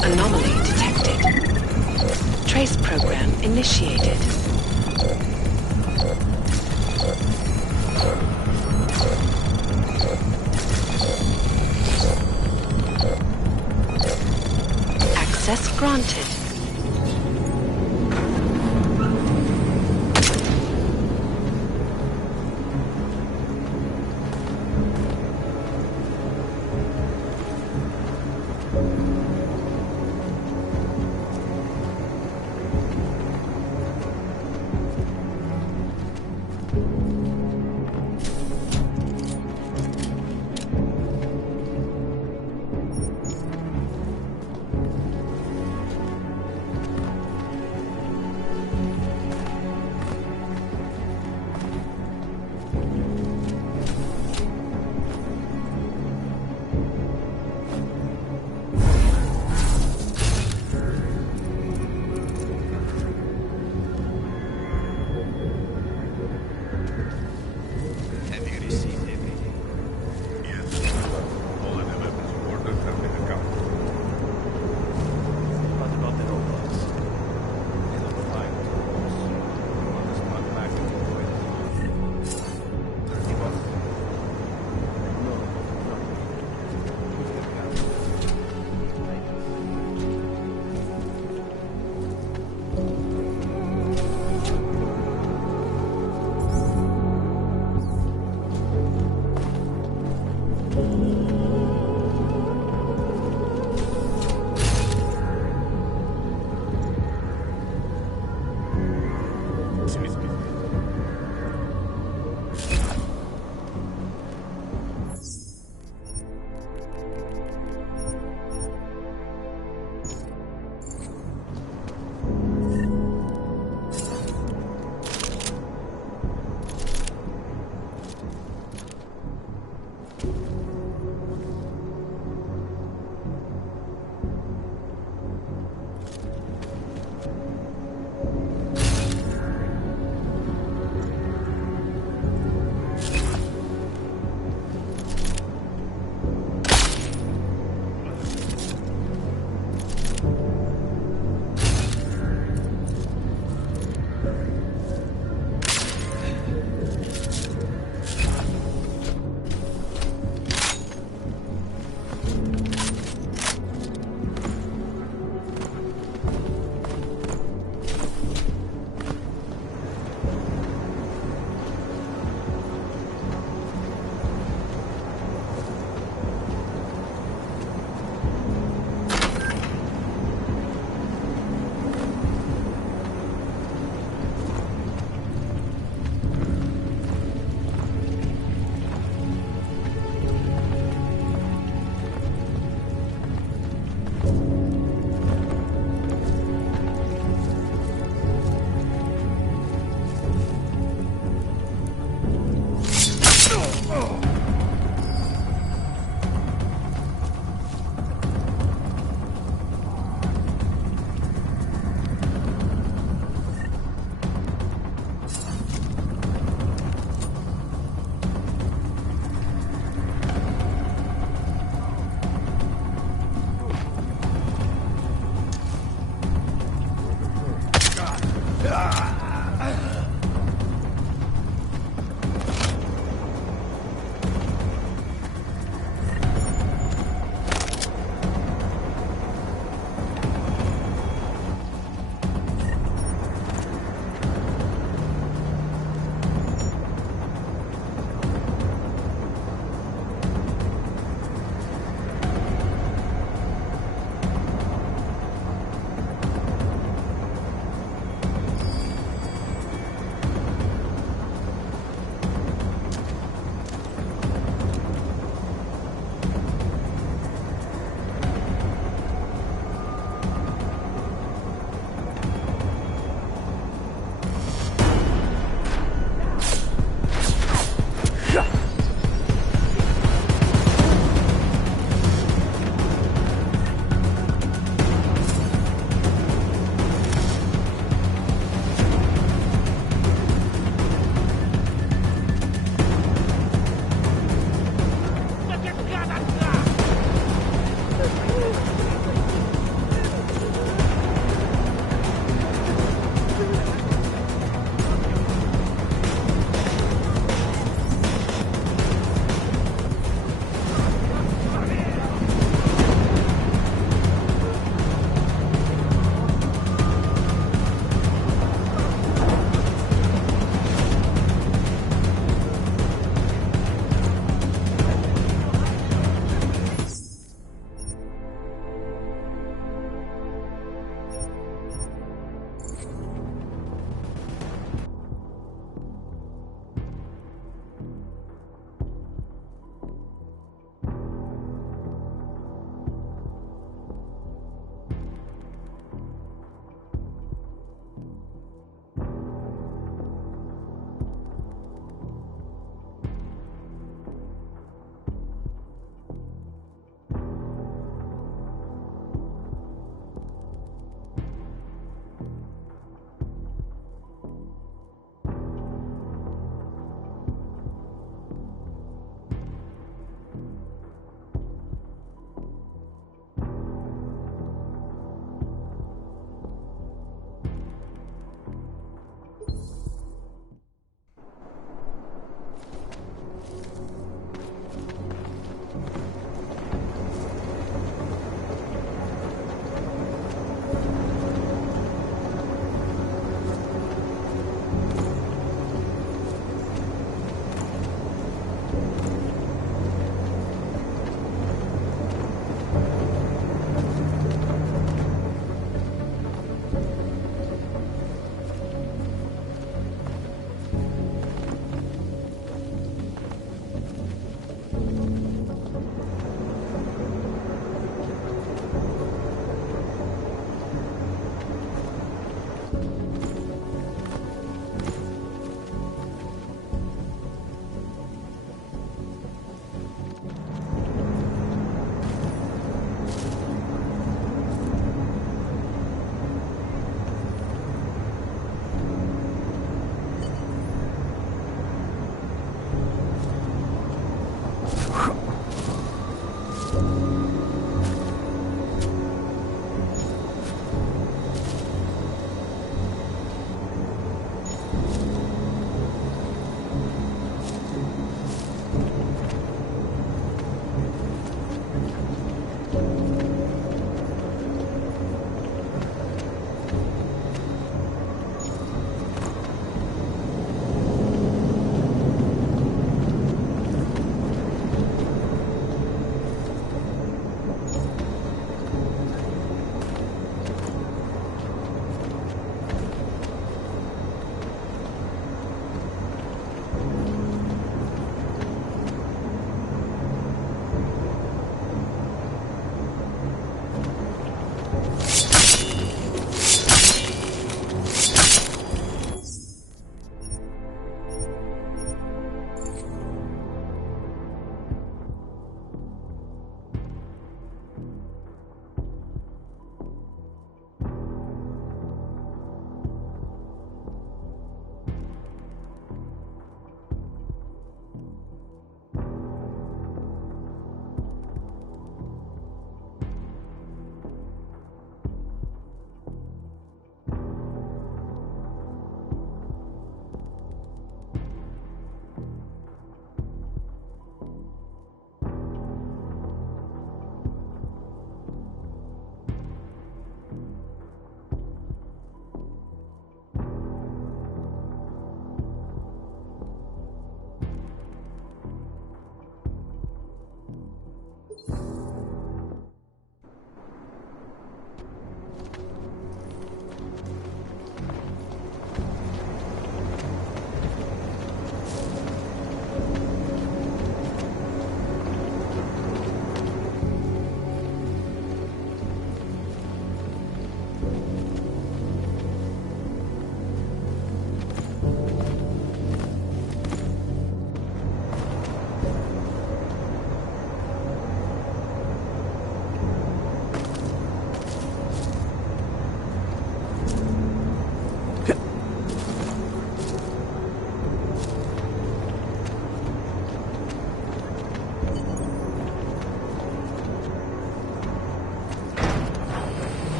Anomaly detected. Trace program initiated. Access granted. Oh!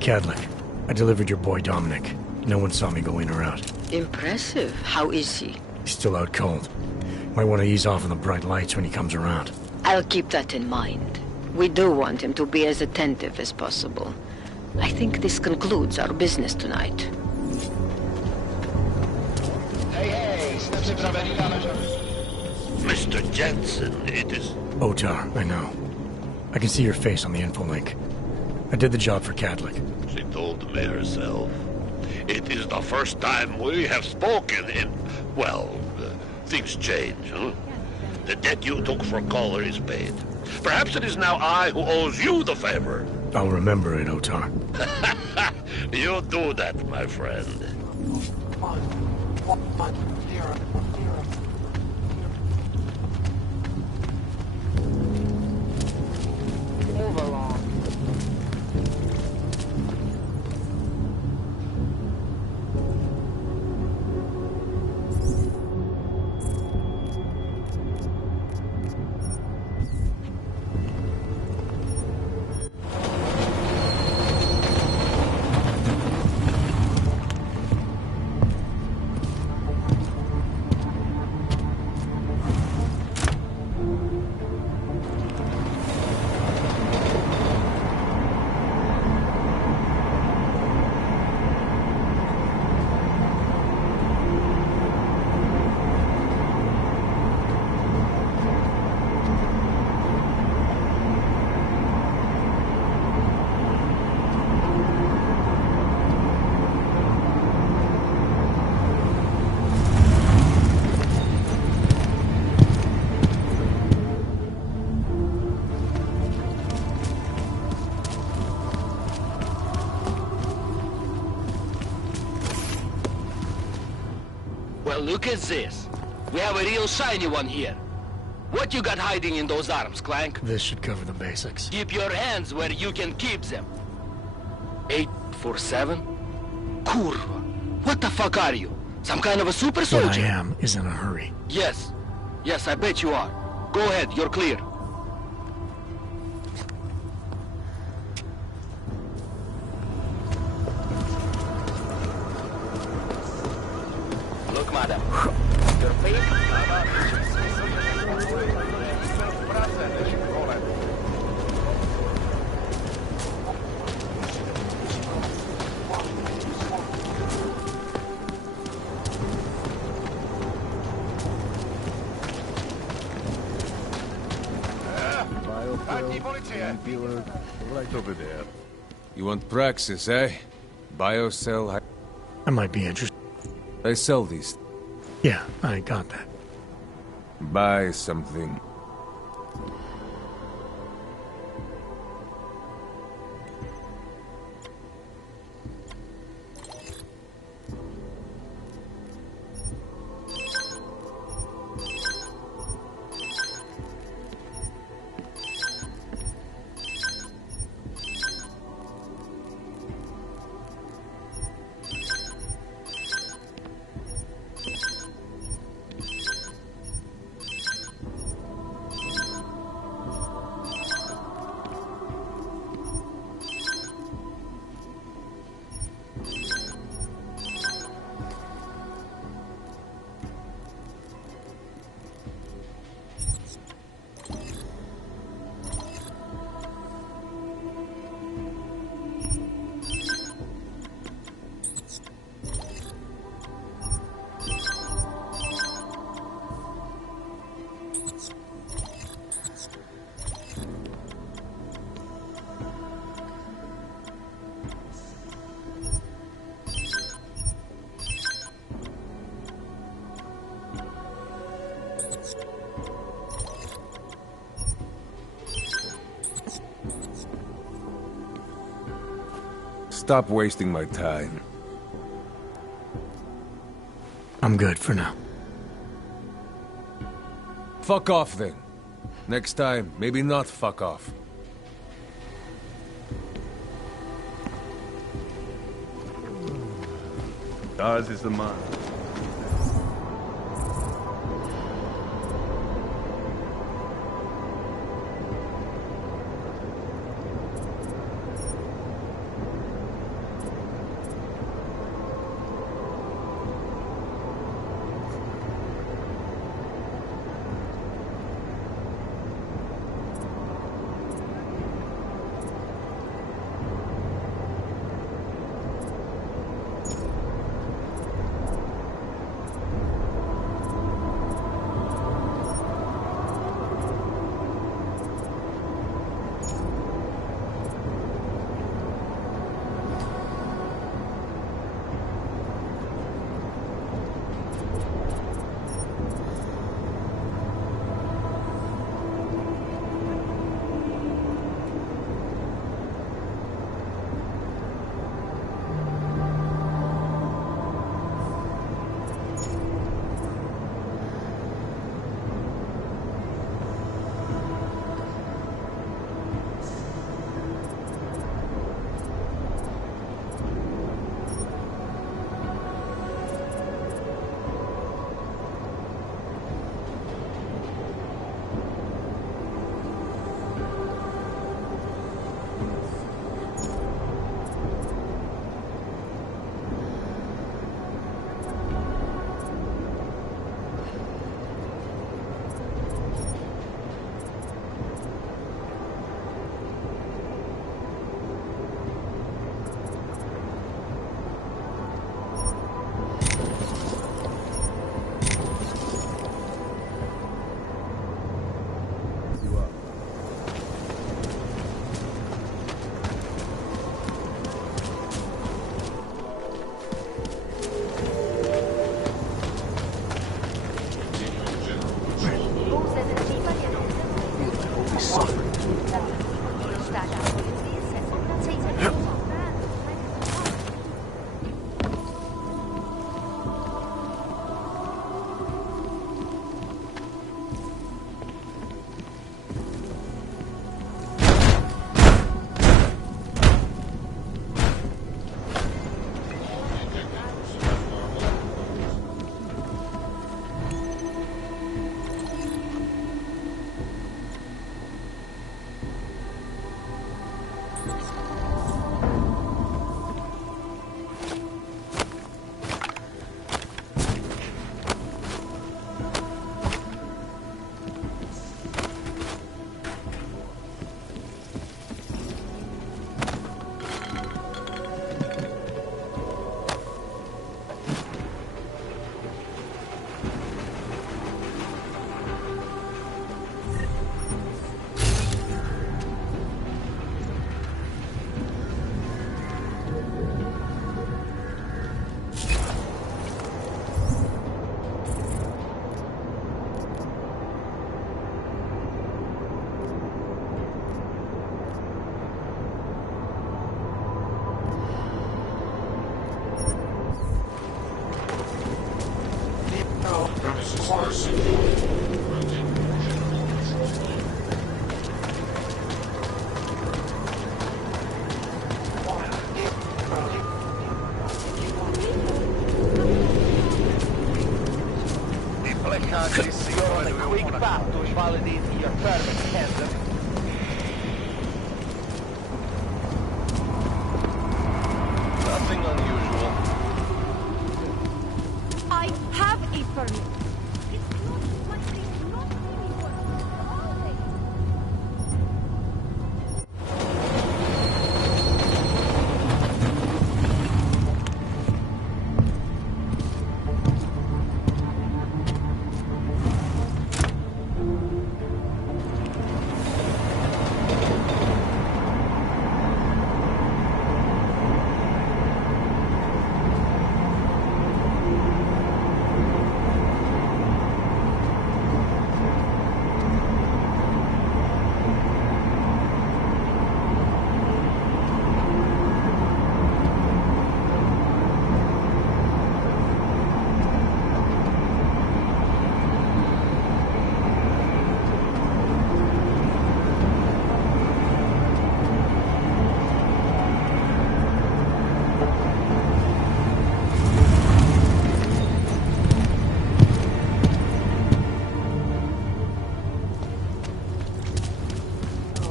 Cadlick, I delivered your boy Dominic. No one saw me go in or out. Impressive. How is he? He's still out cold. Might want to ease off on the bright lights when he comes around. I'll keep that in mind. We do want him to be as attentive as possible. I think this concludes our business tonight. Mr. Jensen, it is... Otar, I know. I can see your face on the info link. I did the job for Cadlick. She told me herself. It is the first time we have spoken in... Well, things change, huh? The debt you took for Caller is paid. Perhaps it is now I who owes you the favor. I'll remember it, Otar. You do that, my friend. Move along. Well, look at this. We have a real shiny one here. What you got hiding in those arms, Clank? This should cover the basics. Keep your hands where you can keep them. 847? Kurva. What the fuck are you? Some kind of a super soldier? What I am is in a hurry. Yes. Yes, I bet you are. Go ahead, you're clear. Look, madam. Your face... Right over there. You want Praxis, eh? Biocell... I might be interested. They sell these. Yeah, I got that. Buy something. Stop wasting my time. I'm good for now. Fuck off then. Next time, maybe not fuck off. Ours is the man.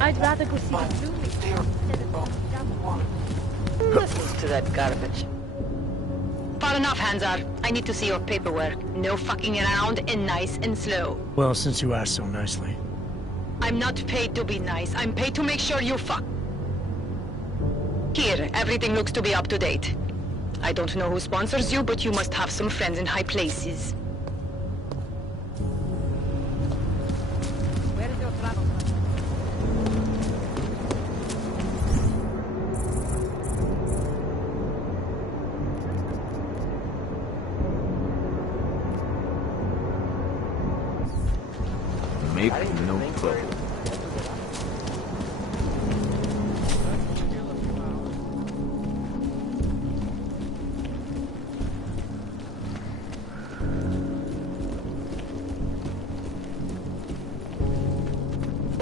I'd rather go see the blue Listen to that garbage. Far enough, Hanzar. I need to see your paperwork. No fucking around and nice and slow. Well, since you asked so nicely. I'm not paid to be nice. I'm paid to make sure you fuck. Here, everything looks to be up to date. I don't know who sponsors you, but you must have some friends in high places. Where is your travel? Make no trouble.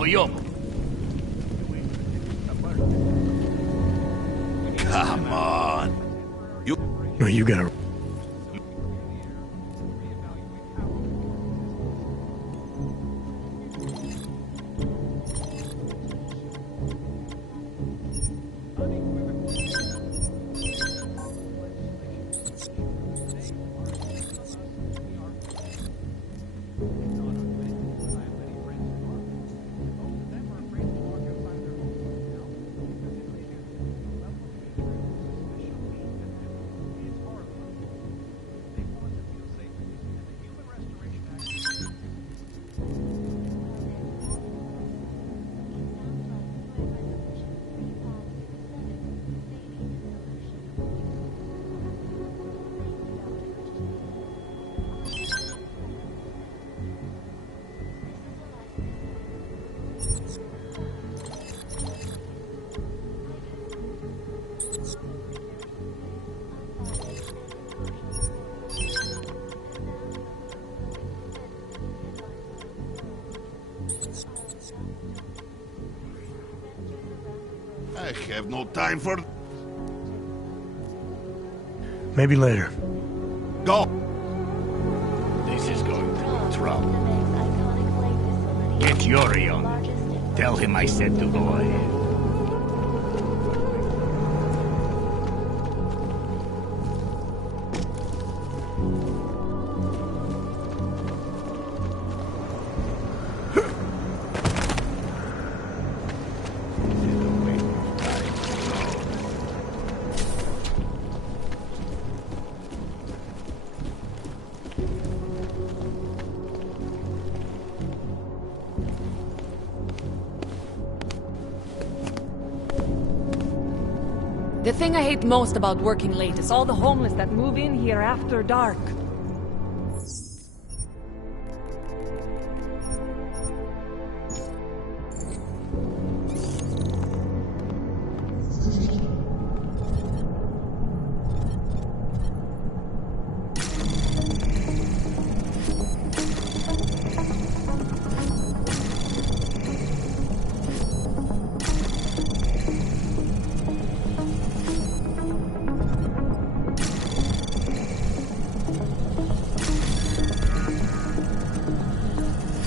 Yo. Come on. No, you gotta... I have no time for... Maybe later. Go! This is going to be trouble. Get Yuri on it. Tell him I said to go ahead. The thing I hate most about working late is all the homeless that move in here after dark.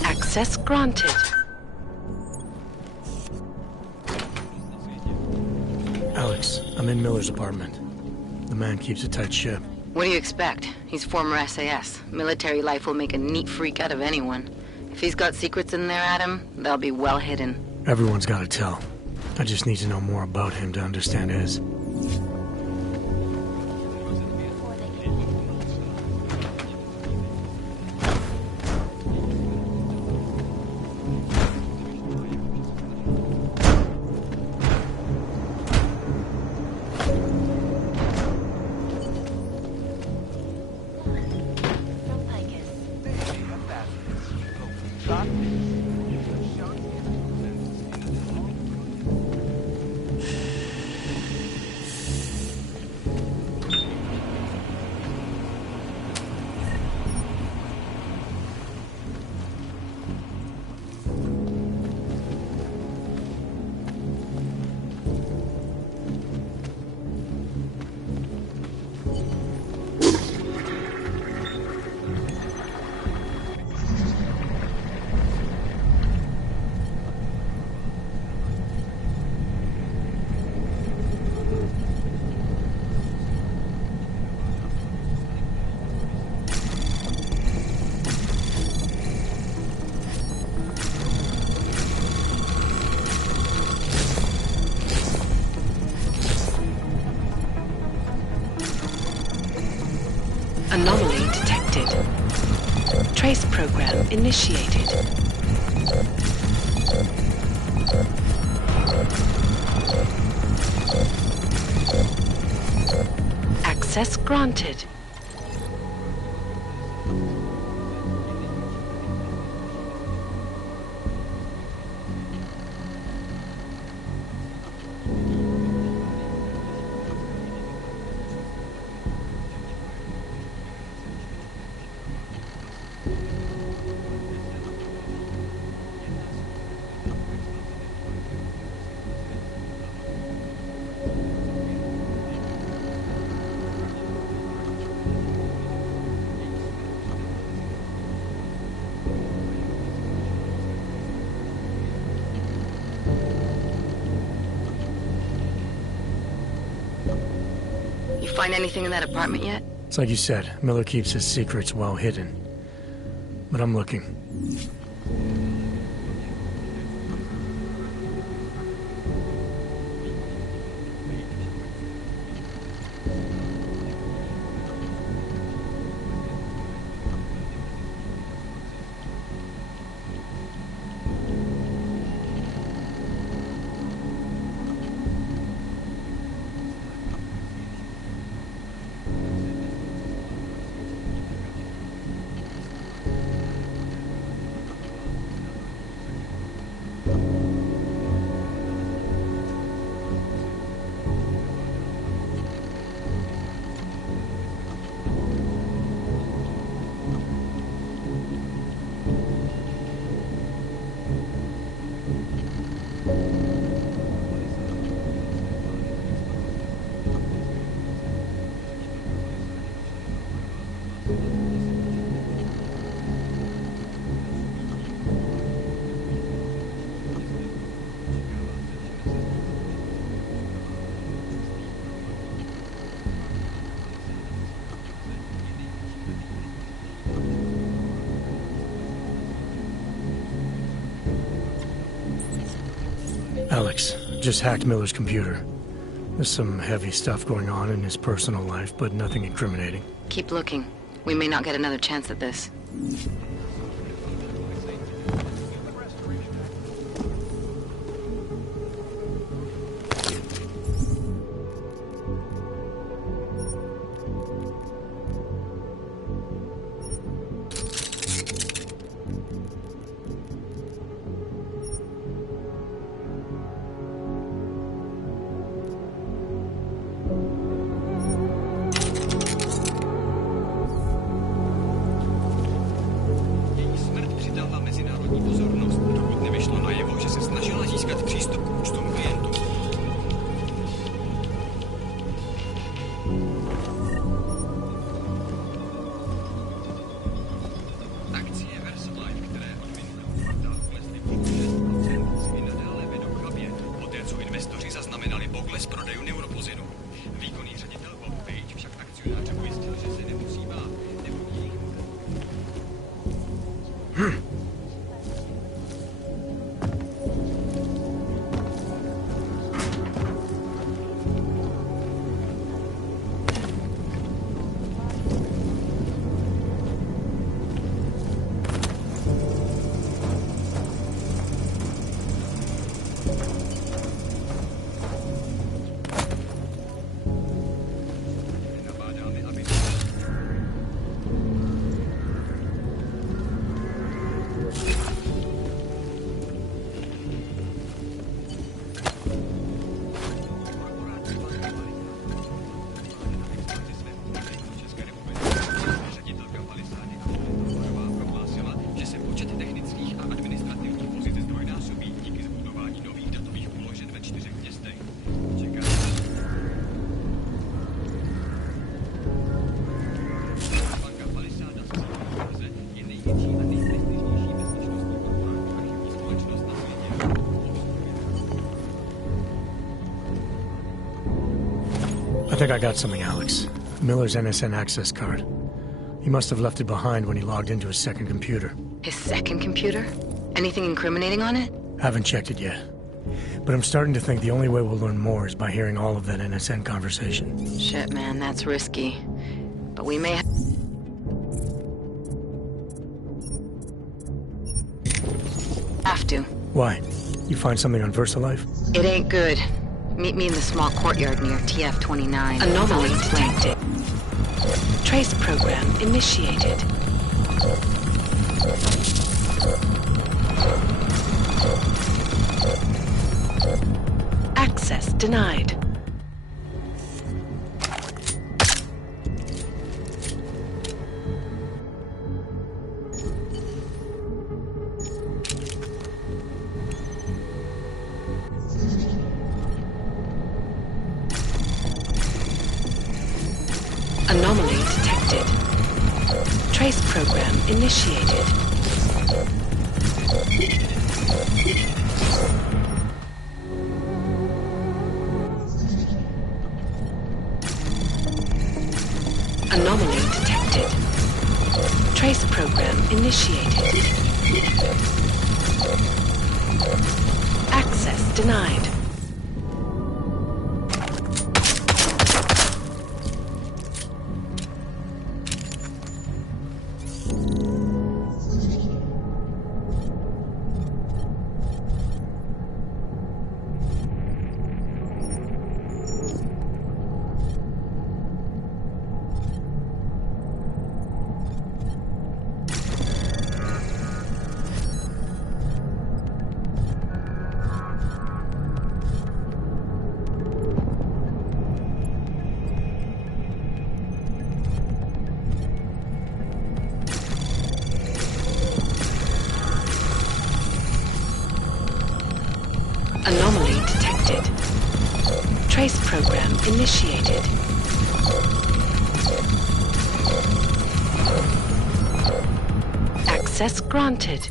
Access granted. Alex, I'm in Miller's apartment. The man keeps a tight ship. What do you expect? He's former SAS. Military life will make a neat freak out of anyone. If he's got secrets in there, Adam, they'll be well hidden. Everyone's gotta tell. I just need to know more about him to understand his. initiated. Access granted. Find anything in that apartment yet? It's like you said, Miller keeps his secrets well hidden. But I'm looking. Alex, just hacked Miller's computer. There's some heavy stuff going on in his personal life, but nothing incriminating. Keep looking. We may not get another chance at this. I think I got something, Alex. Miller's NSN access card. He must have left it behind when he logged into his second computer. His second computer? Anything incriminating on it? Haven't checked it yet. But I'm starting to think the only way we'll learn more is by hearing all of that NSN conversation. Shit, man, that's risky. But we may do. Why? You find something on VersaLife? It ain't good. Meet me in the small courtyard near TF-29. Anomaly detected. Trace program initiated. Access denied. Anomaly detected. Trace program initiated. Anomaly detected. Trace program initiated. Access denied. Anomaly detected. Trace program initiated. Access granted.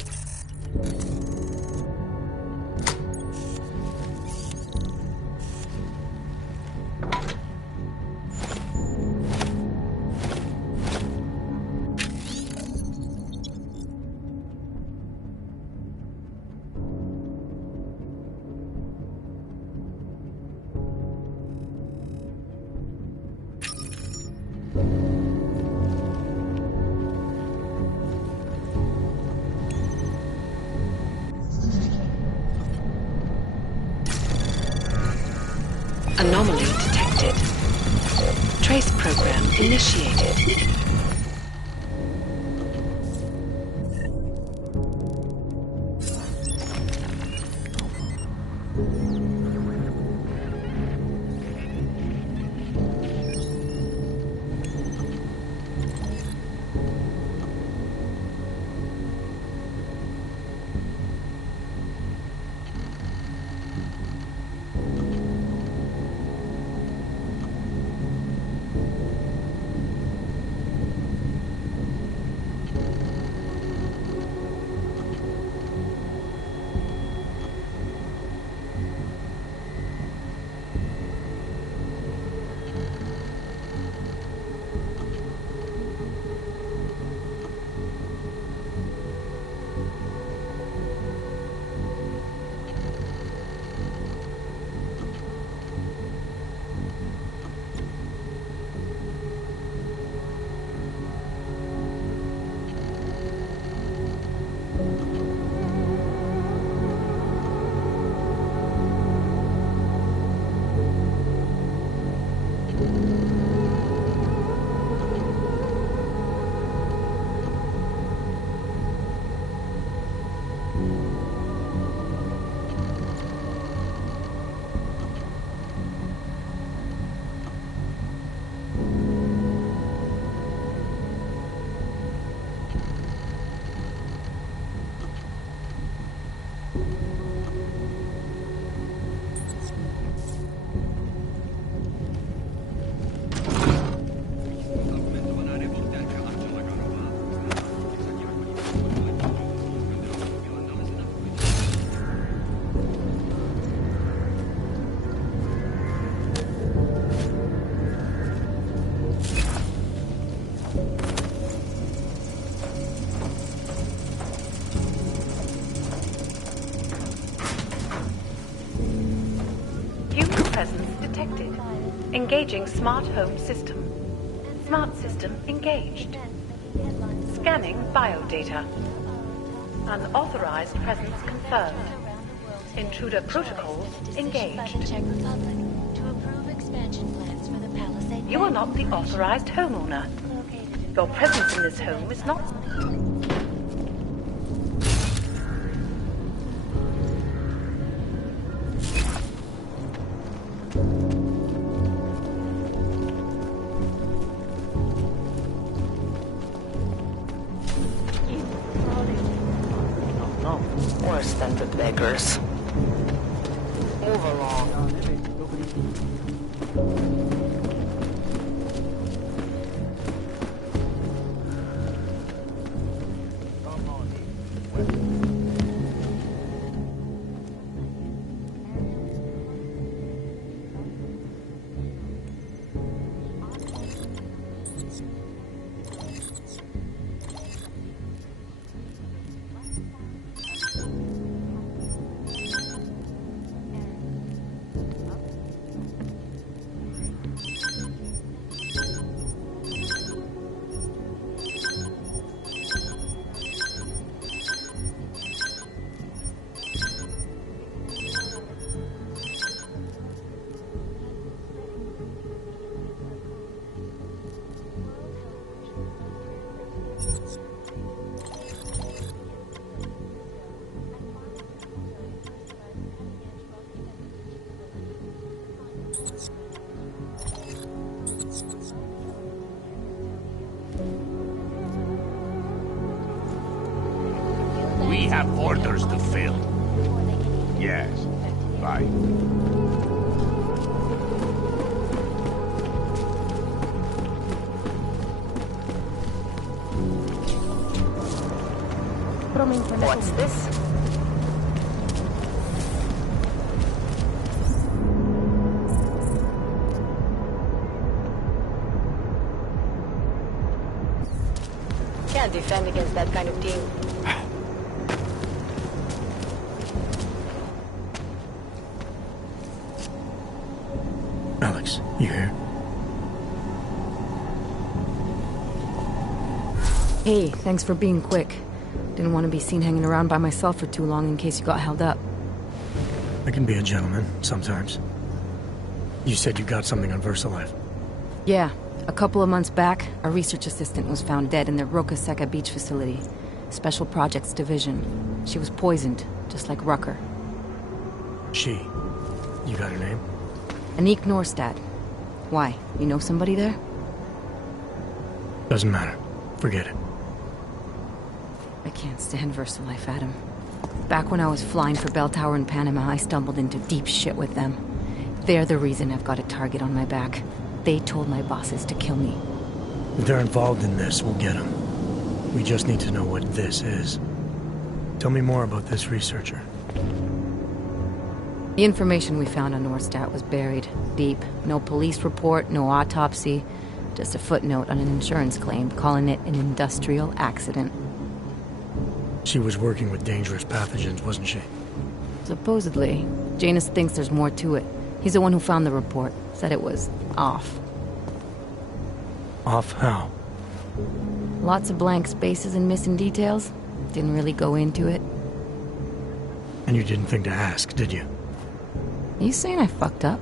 Anomaly detected. Trace program initiated. Presence detected. Engaging smart home system. Smart system engaged. Scanning biodata. Unauthorized presence confirmed. Intruder protocols engaged. Czech Republic to approve expansion plans for the Palisade. You are not the authorized homeowner. Your presence in this home is not... Worse than the beggars. Move along. We have orders to fill. Yes. Right. What's this? Can't defend against that kind of team. Alex, you here? Hey, thanks for being quick. Didn't want to be seen hanging around by myself for too long in case you got held up. I can be a gentleman, sometimes. You said you got something on VersaLife. Yeah, a couple of months back, a research assistant was found dead in the Roka Seca beach facility. Special Projects Division. She was poisoned, just like Rucker. She? You got her name? Anik Norstad. Why? You know somebody there? Doesn't matter. Forget it. I can't stand VersaLife, Adam. Back when I was flying for Bell Tower in Panama, I stumbled into deep shit with them. They're the reason I've got a target on my back. They told my bosses to kill me. If they're involved in this, we'll get them. We just need to know what this is. Tell me more about this researcher. The information we found on Norstad was buried deep. No police report, no autopsy. Just a footnote on an insurance claim, calling it an industrial accident. She was working with dangerous pathogens, wasn't she? Supposedly. Janus thinks there's more to it. He's the one who found the report. Said it was off. Off how? Lots of blank spaces and missing details. Didn't really go into it. And you didn't think to ask, did you? Are you saying I fucked up?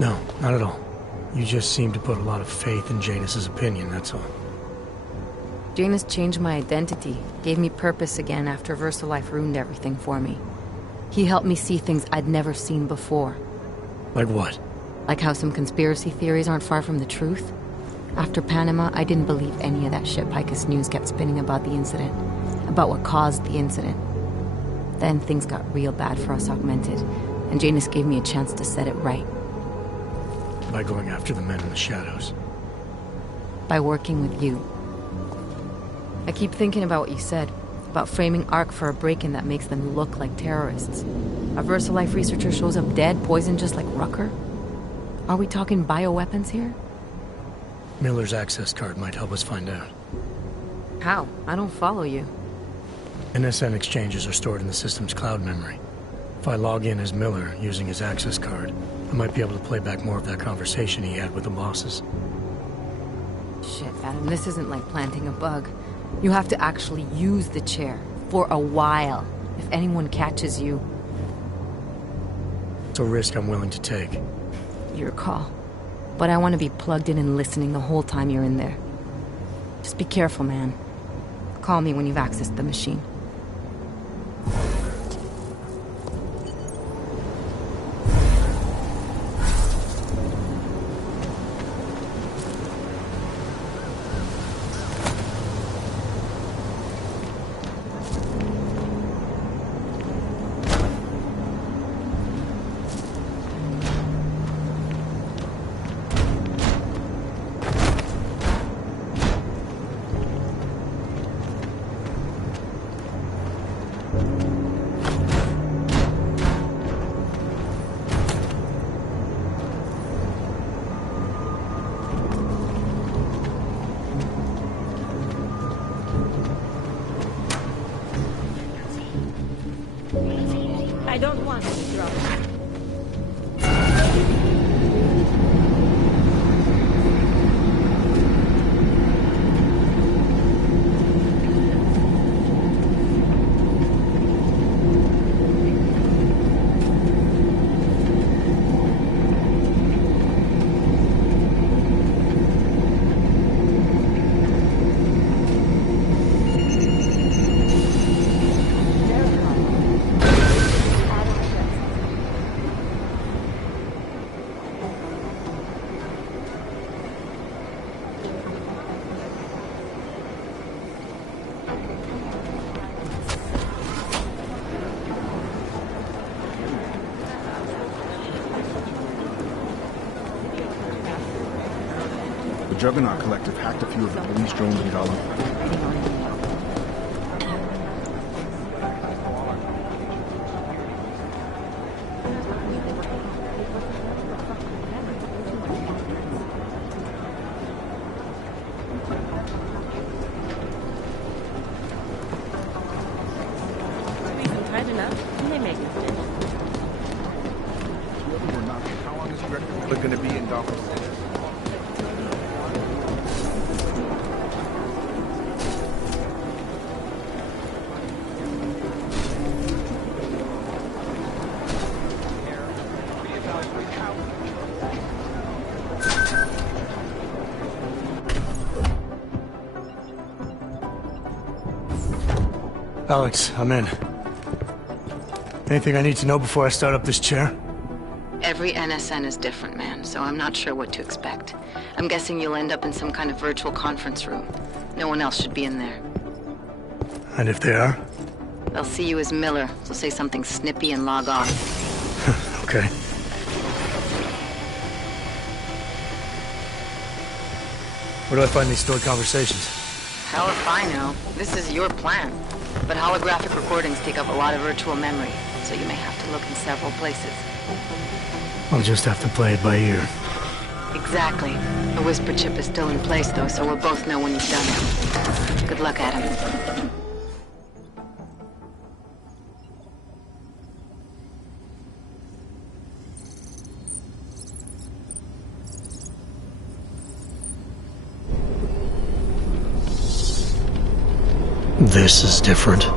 No, not at all. You just seem to put a lot of faith in Janus's opinion, that's all. Janus changed my identity, gave me purpose again after VersaLife ruined everything for me. He helped me see things I'd never seen before. Like what? Like how some conspiracy theories aren't far from the truth. After Panama, I didn't believe any of that shit Picus News kept spinning about the incident. About what caused the incident. Then things got real bad for us Augmented, and Janus gave me a chance to set it right. By going after the men in the shadows. By working with you. I keep thinking about what you said. About framing ARC for a break-in that makes them look like terrorists. A VersaLife researcher shows up dead, poisoned just like Rucker? Are we talking bioweapons here? Miller's access card might help us find out. How? I don't follow you. NSN exchanges are stored in the system's cloud memory. If I log in as Miller using his access card, I might be able to play back more of that conversation he had with the bosses. Shit, Adam, this isn't like planting a bug. You have to actually use the chair. For a while. If anyone catches you. It's a risk I'm willing to take. Your call. But I want to be plugged in and listening the whole time you're in there. Just be careful, man. Call me when you've accessed the machine. I don't want to drop. The Juggernaut Collective hacked a few of the police drones and got How long is he reckon we're going to be in Gotham City? Alex, I'm in. Anything I need to know before I start up this chair? Every NSN is different, man, so I'm not sure what to expect. I'm guessing you'll end up in some kind of virtual conference room. No one else should be in there. And if they are? They'll see you as Miller, so say something snippy and log off. Okay. Where do I find these stored conversations? Hell if I know. This is your plan. But holographic recordings take up a lot of virtual memory, so you may have to look in several places. I'll just have to play it by ear. Exactly. The whisper chip is still in place, though, so we'll both know when you've done it. Good luck, Adam. This is different.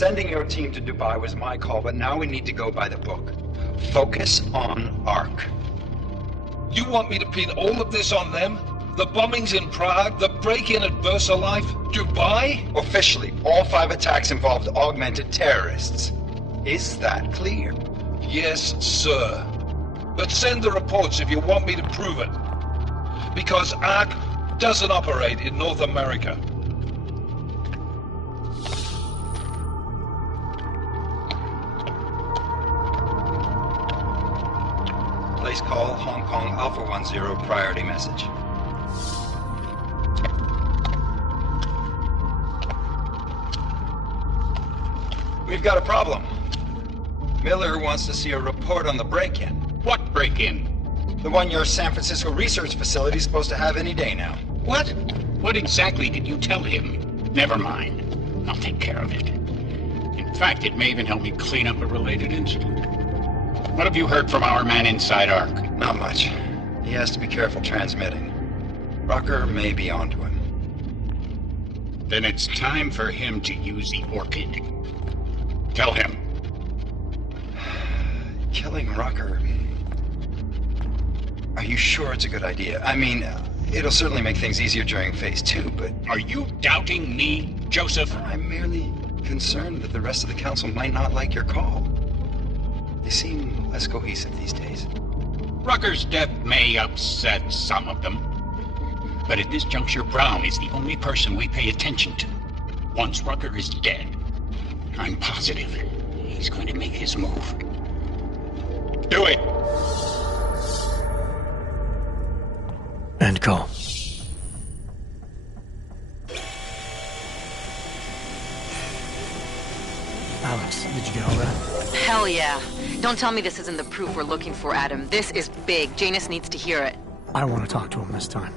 Sending your team to Dubai was my call, but now we need to go by the book. Focus on Ark. You want me to pin all of this on them? The bombings in Prague, the break-in at VersaLife, Dubai? Officially, all 5 attacks involved augmented terrorists. Is that clear? Yes, sir. But send the reports if you want me to prove it. Because Ark doesn't operate in North America. Place call, Hong Kong Alpha 10, priority message. We've got a problem. Miller wants to see a report on the break-in. What break-in? The one your San Francisco research facility is supposed to have any day now. What? What exactly did you tell him? Never mind. I'll take care of it. In fact, it may even help me clean up a related incident. What have you heard from our man inside Ark? Not much. He has to be careful transmitting. Rucker may be onto him. Then it's time for him to use the Orchid. Tell him. Killing Rucker. Are you sure it's a good idea? I mean, it'll certainly make things easier during Phase 2, but... Are you doubting me, Joseph? I'm merely concerned that the rest of the Council might not like your call. They seem less cohesive these days. Rucker's death may upset some of them. But at this juncture, Brown is the only person we pay attention to. Once Rucker is dead, I'm positive he's going to make his move. Do it! End call. Alex, did you get all that? Hell yeah. Don't tell me this isn't the proof we're looking for, Adam. This is big. Janus needs to hear it. I want to talk to him this time.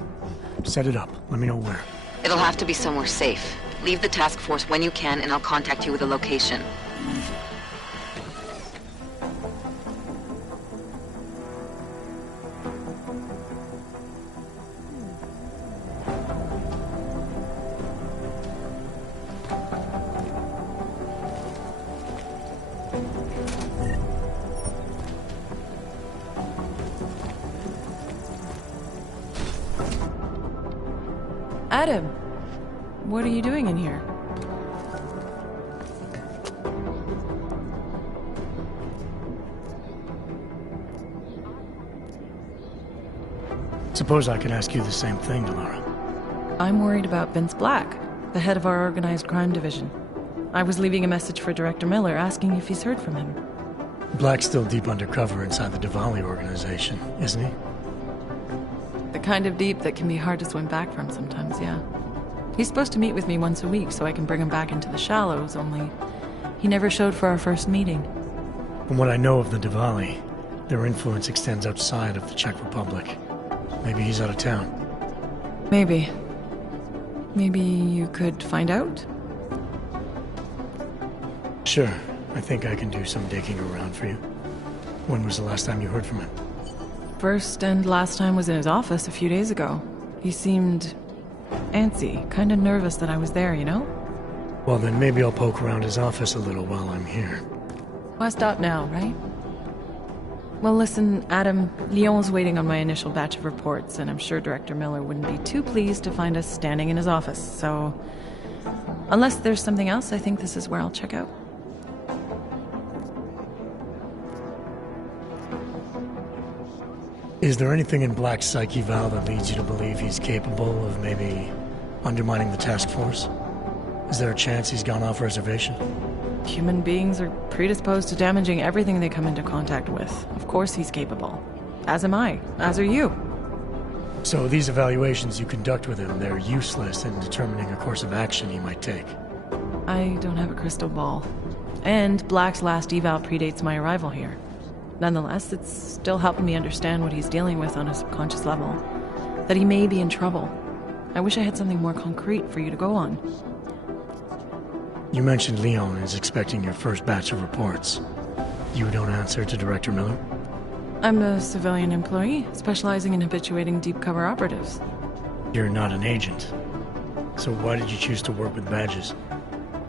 Set it up. Let me know where. It'll have to be somewhere safe. Leave the task force when you can, and I'll contact you with a location. Adam, what are you doing in here? Suppose I could ask you the same thing, Delara. I'm worried about Vince Black, the head of our organized crime division. I was leaving a message for Director Miller asking if he's heard from him. Black's still deep undercover inside the Odahhviing organization, isn't he? The kind of deep that can be hard to swim back from sometimes, yeah. He's supposed to meet with me once a week so I can bring him back into the shallows, only he never showed for our first meeting. From what I know of the Odahhviing, their influence extends outside of the Czech Republic. Maybe he's out of town. Maybe. Maybe you could find out? Sure. I think I can do some digging around for you. When was the last time you heard from him? First and last time was in his office a few days ago. He seemed antsy, kind of nervous that I was there, you know? Well, then maybe I'll poke around his office a little while I'm here. Why stop now, right? Well, listen, Adam, Lyon's waiting on my initial batch of reports, and I'm sure Director Miller wouldn't be too pleased to find us standing in his office, so... Unless there's something else, I think this is where I'll check out. Is there anything in Black's psyche, Val, that leads you to believe he's capable of maybe undermining the task force? Is there a chance he's gone off reservation? Human beings are predisposed to damaging everything they come into contact with. Of course he's capable. As am I. As are you. So these evaluations you conduct with him, they're useless in determining a course of action he might take? I don't have a crystal ball. And Black's last eval predates my arrival here. Nonetheless, it's still helping me understand what he's dealing with on a subconscious level. That he may be in trouble. I wish I had something more concrete for you to go on. You mentioned Leon is expecting your first batch of reports. You don't answer to Director Miller? I'm a civilian employee, specializing in habituating deep cover operatives. You're not an agent. So why did you choose to work with badges?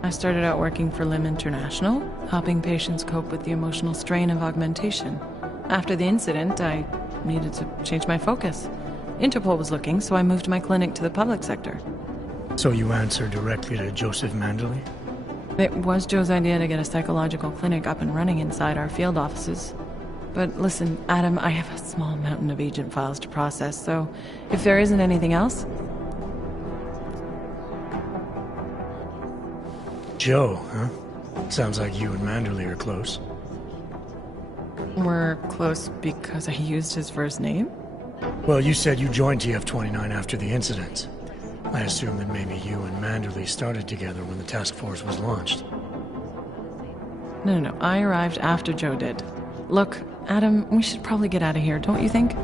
I started out working for Lim International, helping patients cope with the emotional strain of augmentation. After the incident, I needed to change my focus. Interpol was looking, so I moved my clinic to the public sector. So you answer directly to Joseph Manderley? It was Joe's idea to get a psychological clinic up and running inside our field offices. But listen, Adam, I have a small mountain of agent files to process, so if there isn't anything else... Joe, huh? Sounds like you and Manderley are close. We're close because I used his first name? Well, you said you joined TF-29 after the incident. I assume that maybe you and Manderley started together when the task force was launched. No. I arrived after Joe did. Look, Adam, we should probably get out of here, don't you think?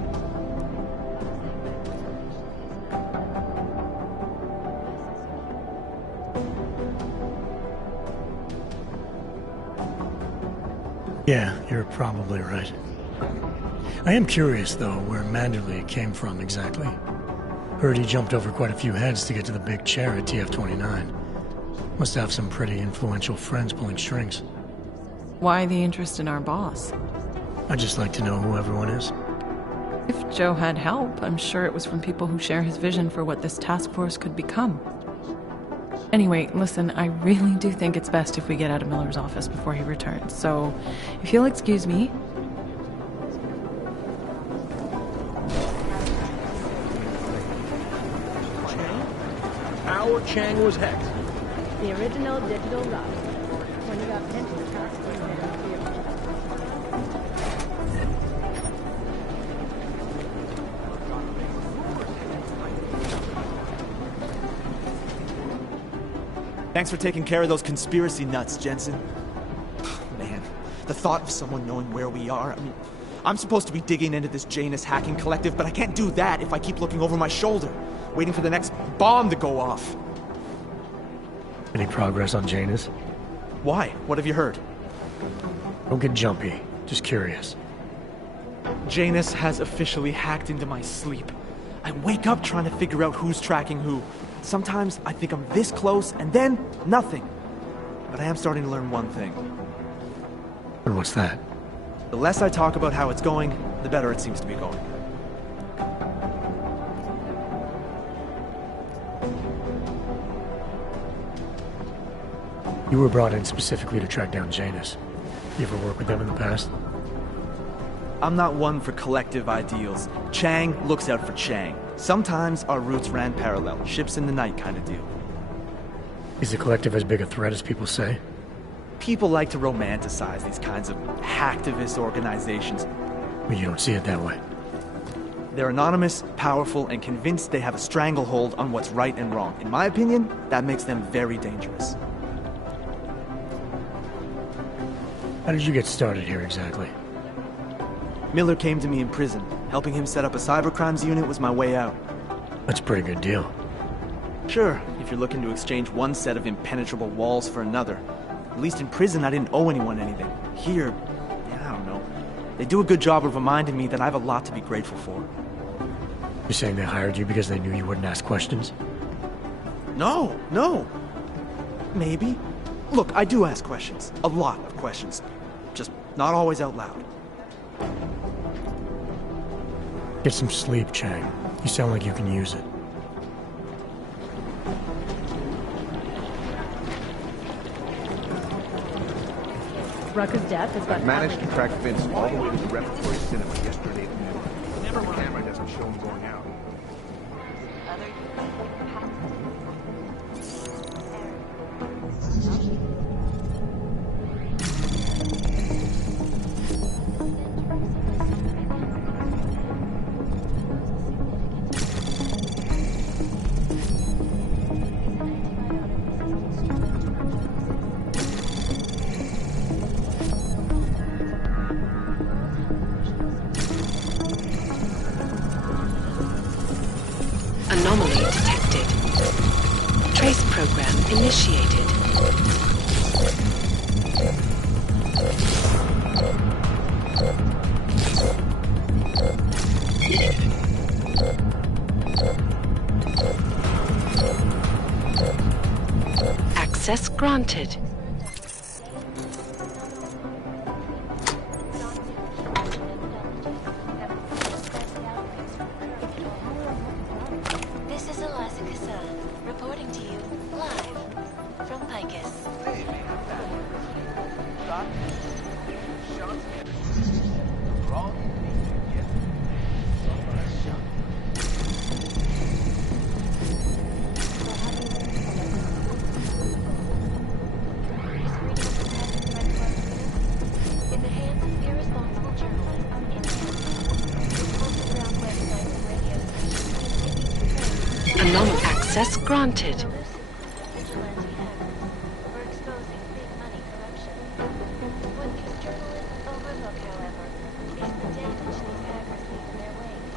Yeah, you're probably right. I am curious, though, where Manderley came from exactly. Heard he jumped over quite a few heads to get to the big chair at TF-29. Must have some pretty influential friends pulling strings. Why the interest in our boss? I'd just like to know who everyone is. If Joe had help, I'm sure it was from people who share his vision for what this task force could become. Anyway, listen, I really do think it's best if we get out of Miller's office before he returns, so if you'll excuse me... Howard Chang was hexed. The original digital rock. When you got pinned to the task force, Thanks for taking care of those conspiracy nuts, Jensen. Man, the thought of someone knowing where we are, I mean, I'm supposed to be digging into this Janus hacking collective, but I can't do that if I keep looking over my shoulder, waiting for the next bomb to go off. Any progress on Janus? Why? What have you heard? Don't get jumpy. Just curious. Janus has officially hacked into my sleep. I wake up trying to figure out who's tracking who. Sometimes I think I'm this close, and then nothing. But I am starting to learn one thing. And what's that? The less I talk about how it's going, the better it seems to be going. You were brought in specifically to track down Janus. You ever work with them in the past? I'm not one for collective ideals. Chang looks out for Chang. Sometimes our routes ran parallel, ships in the night kind of deal. Is the collective as big a threat as people say? People like to romanticize these kinds of hacktivist organizations. Well, you don't see it that way. They're anonymous, powerful, and convinced they have a stranglehold on what's right and wrong. In my opinion, that makes them very dangerous. How did you get started here exactly? Miller came to me in prison. Helping him set up a cybercrimes unit was my way out. That's a pretty good deal. Sure, if you're looking to exchange one set of impenetrable walls for another. At least in prison, I didn't owe anyone anything. Here, I don't know. They do a good job of reminding me that I have a lot to be grateful for. You're saying they hired you because they knew you wouldn't ask questions? No. Maybe. Look, I do ask questions. A lot of questions. Just not always out loud. Get some sleep, Chang. You sound like you can use it. Rucker's death has got... I managed to track Vince all the way to the repertory cinema yesterday at noon. The camera doesn't show him going out. Anomaly detected. Trace program initiated. Access granted. This is Eliza Kassan, reporting to you live from Picus. In the hands of irresponsible journalists, underground websites and radio stations, Anomaly access granted. we're exposing big money corruption. What these journalists overlook, however, is the damage these hackers leave in their wake.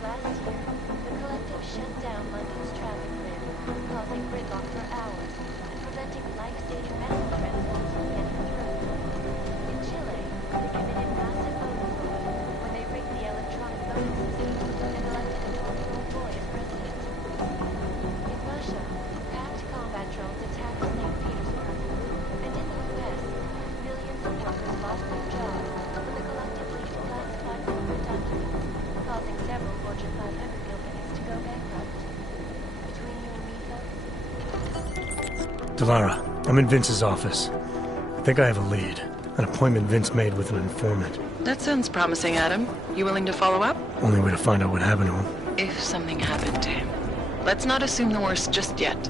Last year, the collective shut down London's traffic grid, causing gridlock for hours and preventing life-saving medical transport from getting through. In Chile, they committed massive overfraud when they rigged the electronic voting system and elected a 12-year-old boy as president. In Russia, packed combat drones attacked St. Petersburg. And in the U.S., millions of workers lost their jobs when the collective leaked classified corporate documents, causing several Fortune 500 companies to go bankrupt. Between you and me, folks, Delara, I'm in Vince's office. I think I have a lead. An appointment Vince made with an informant. That sounds promising, Adam. You willing to follow up? Only way to find out what happened to him. If something happened to him. Let's not assume the worst just yet.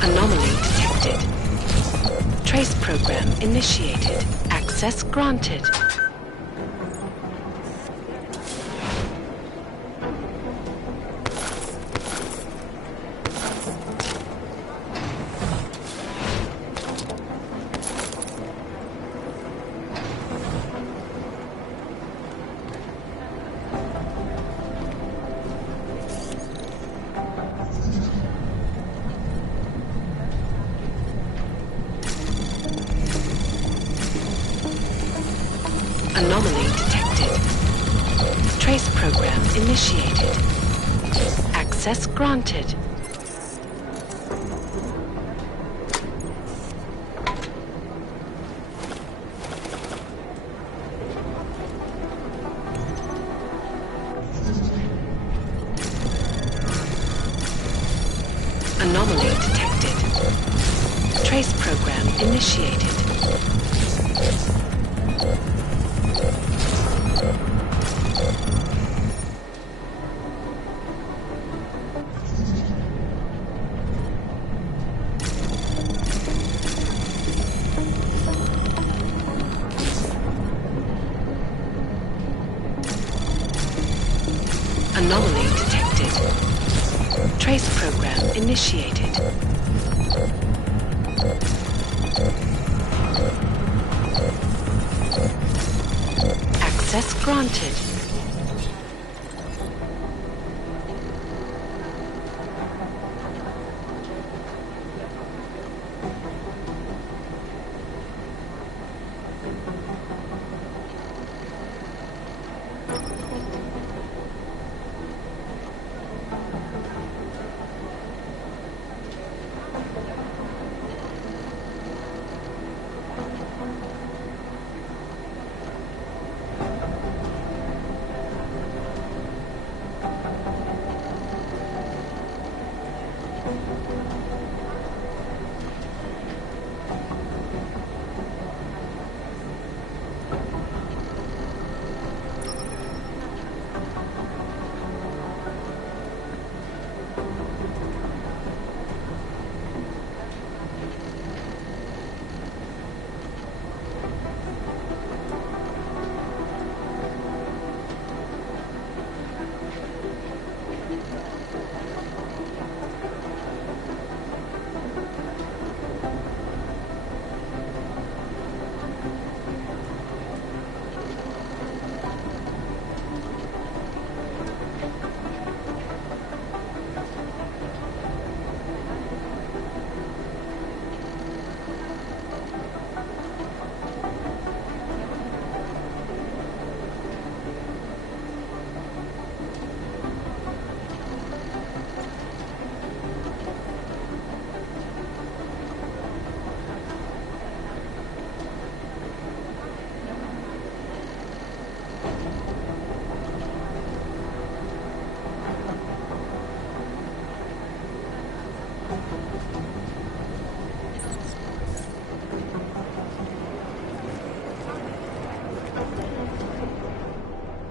Anomaly detected. Trace program initiated. Access granted. Anomaly detected. Trace program initiated. Access granted. Anomaly detected. Trace program initiated. Anomaly detected. Trace program initiated. Access granted.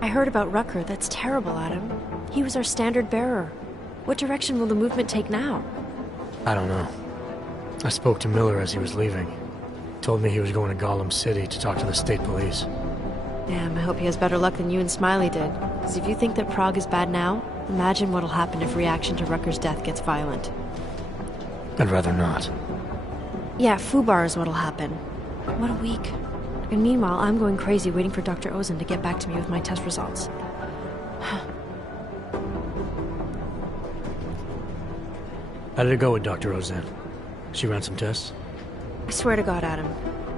I heard about Rucker. That's terrible, Adam. He was our standard bearer. What direction will the movement take now? I don't know. I spoke to Miller as he was leaving. Told me he was going to Gollum City to talk to the state police. Damn, I hope he has better luck than you and Smiley did. Because if you think that Prague is bad now, imagine what'll happen if reaction to Rucker's death gets violent. I'd rather not. Yeah, Fubar is what'll happen. What a week. And meanwhile, I'm going crazy waiting for Dr. Ozen to get back to me with my test results. How did it go with Dr. Ozen? She ran some tests? I swear to God, Adam,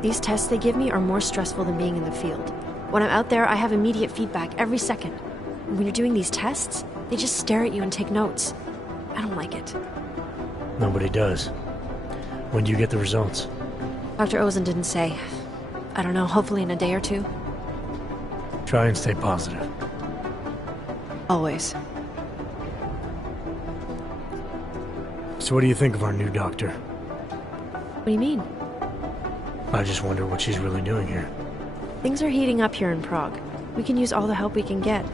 these tests they give me are more stressful than being in the field. When I'm out there, I have immediate feedback every second. And when you're doing these tests, they just stare at you and take notes. I don't like it. Nobody does. When do you get the results? Dr. Ozen didn't say. I don't know, hopefully in a day or two. Try and stay positive. Always. So what do you think of our new doctor? What do you mean? I just wonder what she's really doing here. Things are heating up here in Prague. We can use all the help we can get.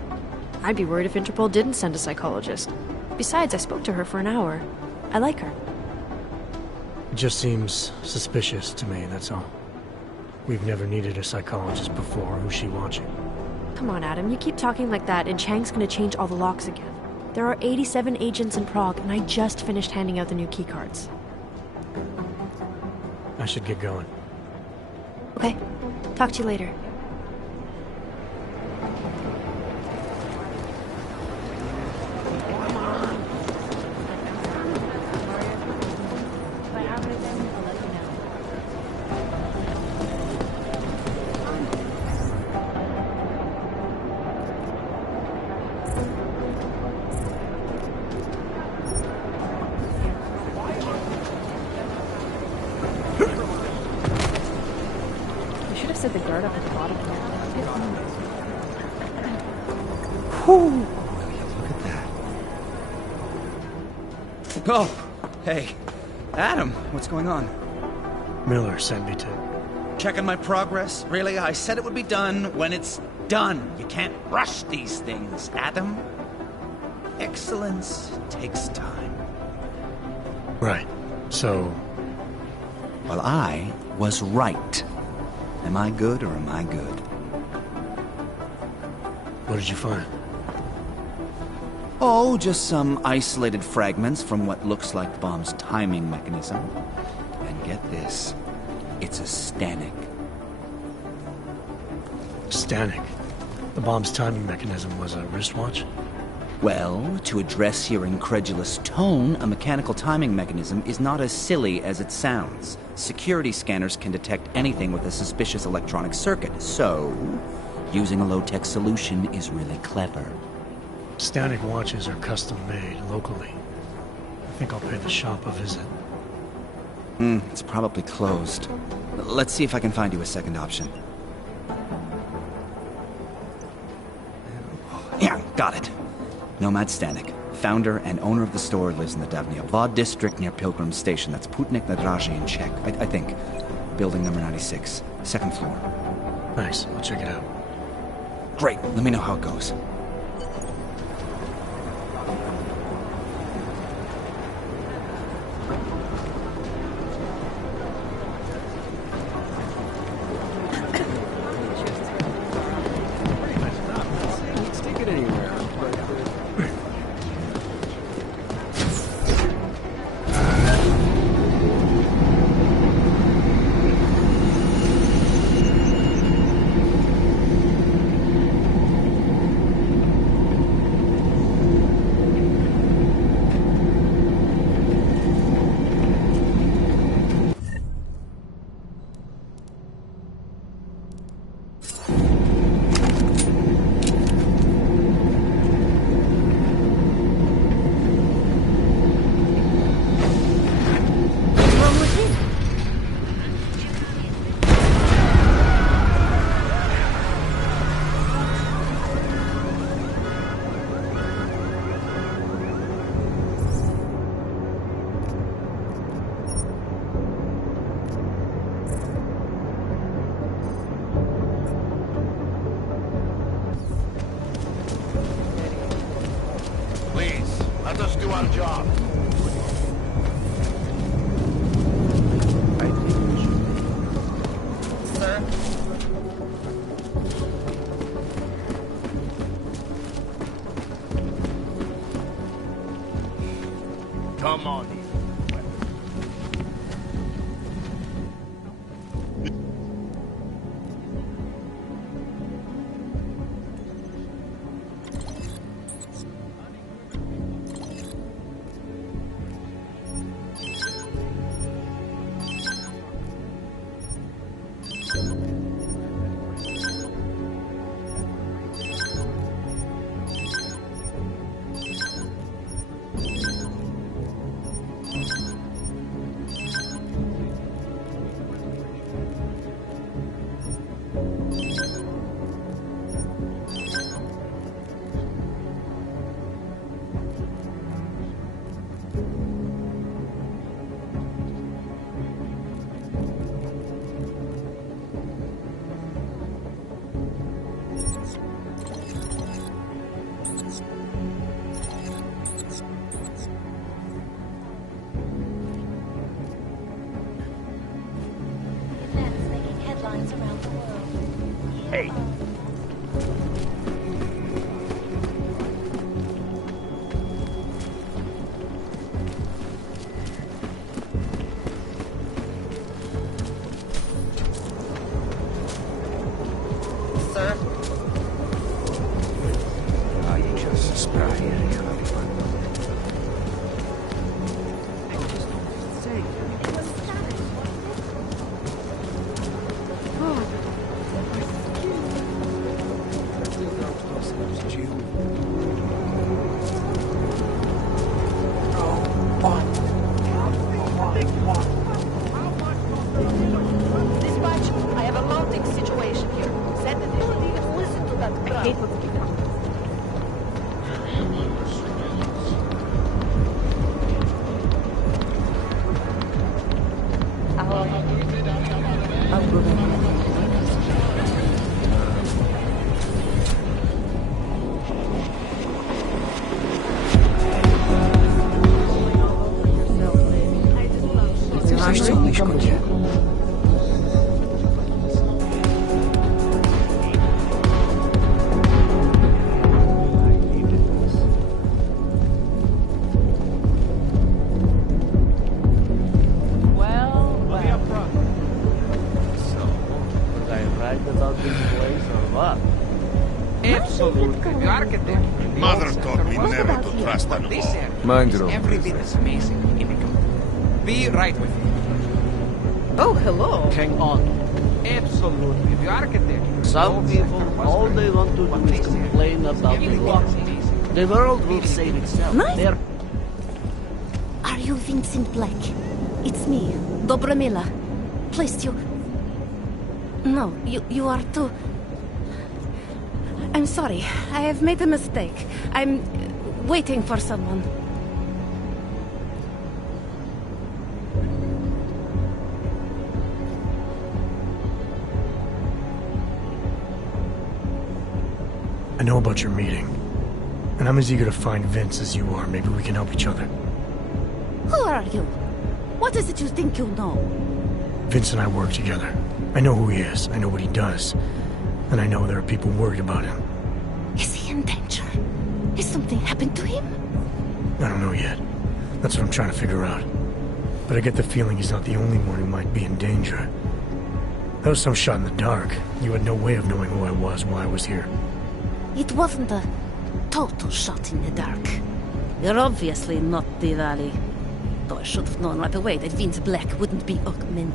I'd be worried if Interpol didn't send a psychologist. Besides, I spoke to her for an hour. I like her. It just seems suspicious to me, that's all. We've never needed a psychologist before. Who's she watching? Come on, Adam. You keep talking like that, and Chang's gonna change all the locks again. There are 87 agents in Prague, and I just finished handing out the new keycards. I should get going. Okay. Talk to you later. The guard up at the bottom. Whew. Look at that. Oh, hey. Adam, what's going on? Miller sent me to... Checking my progress? Really? I said it would be done when it's done. You can't rush these things, Adam. Excellence takes time. Right. So... Well, I was right. Am I good or am I good? What did you find? Oh, just some isolated fragments from what looks like the bomb's timing mechanism. And get this, it's a Stanek. Stanek? The bomb's timing mechanism was a wristwatch? Well, to address your incredulous tone, a mechanical timing mechanism is not as silly as it sounds. Security scanners can detect anything with a suspicious electronic circuit, so using a low-tech solution is really clever. Stanek watches are custom-made locally. I think I'll pay the shop a visit. It's probably closed. Let's see if I can find you a second option. Yeah, got it. Nomad Stanek, founder and owner of the store, lives in the Davnia Vod district near Pilgrim Station. That's Putnik Nadraji in Czech, I think. Building number 96, second floor. Nice, I'll check it out. Great, let me know how it goes. our job. Sir? Come on in. Events making headlines around the world. Hey. Sir? I just sprang here. Dispatch, I have a mounting situation here. Send it. Don't even listen to that crap. I hate what's given. I'll go back. There's only escuché. About this place or what? Absolutely. The architect. Mother taught me never to trust an This wall. area Mind is your own every bit as amazing. Be right with you. Oh, hello. Hang on. Absolutely. The architect. Some people, all they want to do is complain about the world. The world will save itself. Nice. Are you Vincent Black? It's me, Dobromila. Please, you... No, you are too... I'm sorry. I have made a mistake. I'm waiting for someone. I know about your meeting. And I'm as eager to find Vince as you are. Maybe we can help each other. Who are you? What is it you think you know? Vince and I work together. I know who he is. I know what he does. And I know there are people worried about him. Is he in danger? Has something happened to him? I don't know yet. That's what I'm trying to figure out. But I get the feeling he's not the only one who might be in danger. That was some shot in the dark. You had no way of knowing who I was, why I was here. It wasn't a total shot in the dark. You're obviously not Diwali. Though I should have known right away that Vince Black wouldn't be augmented.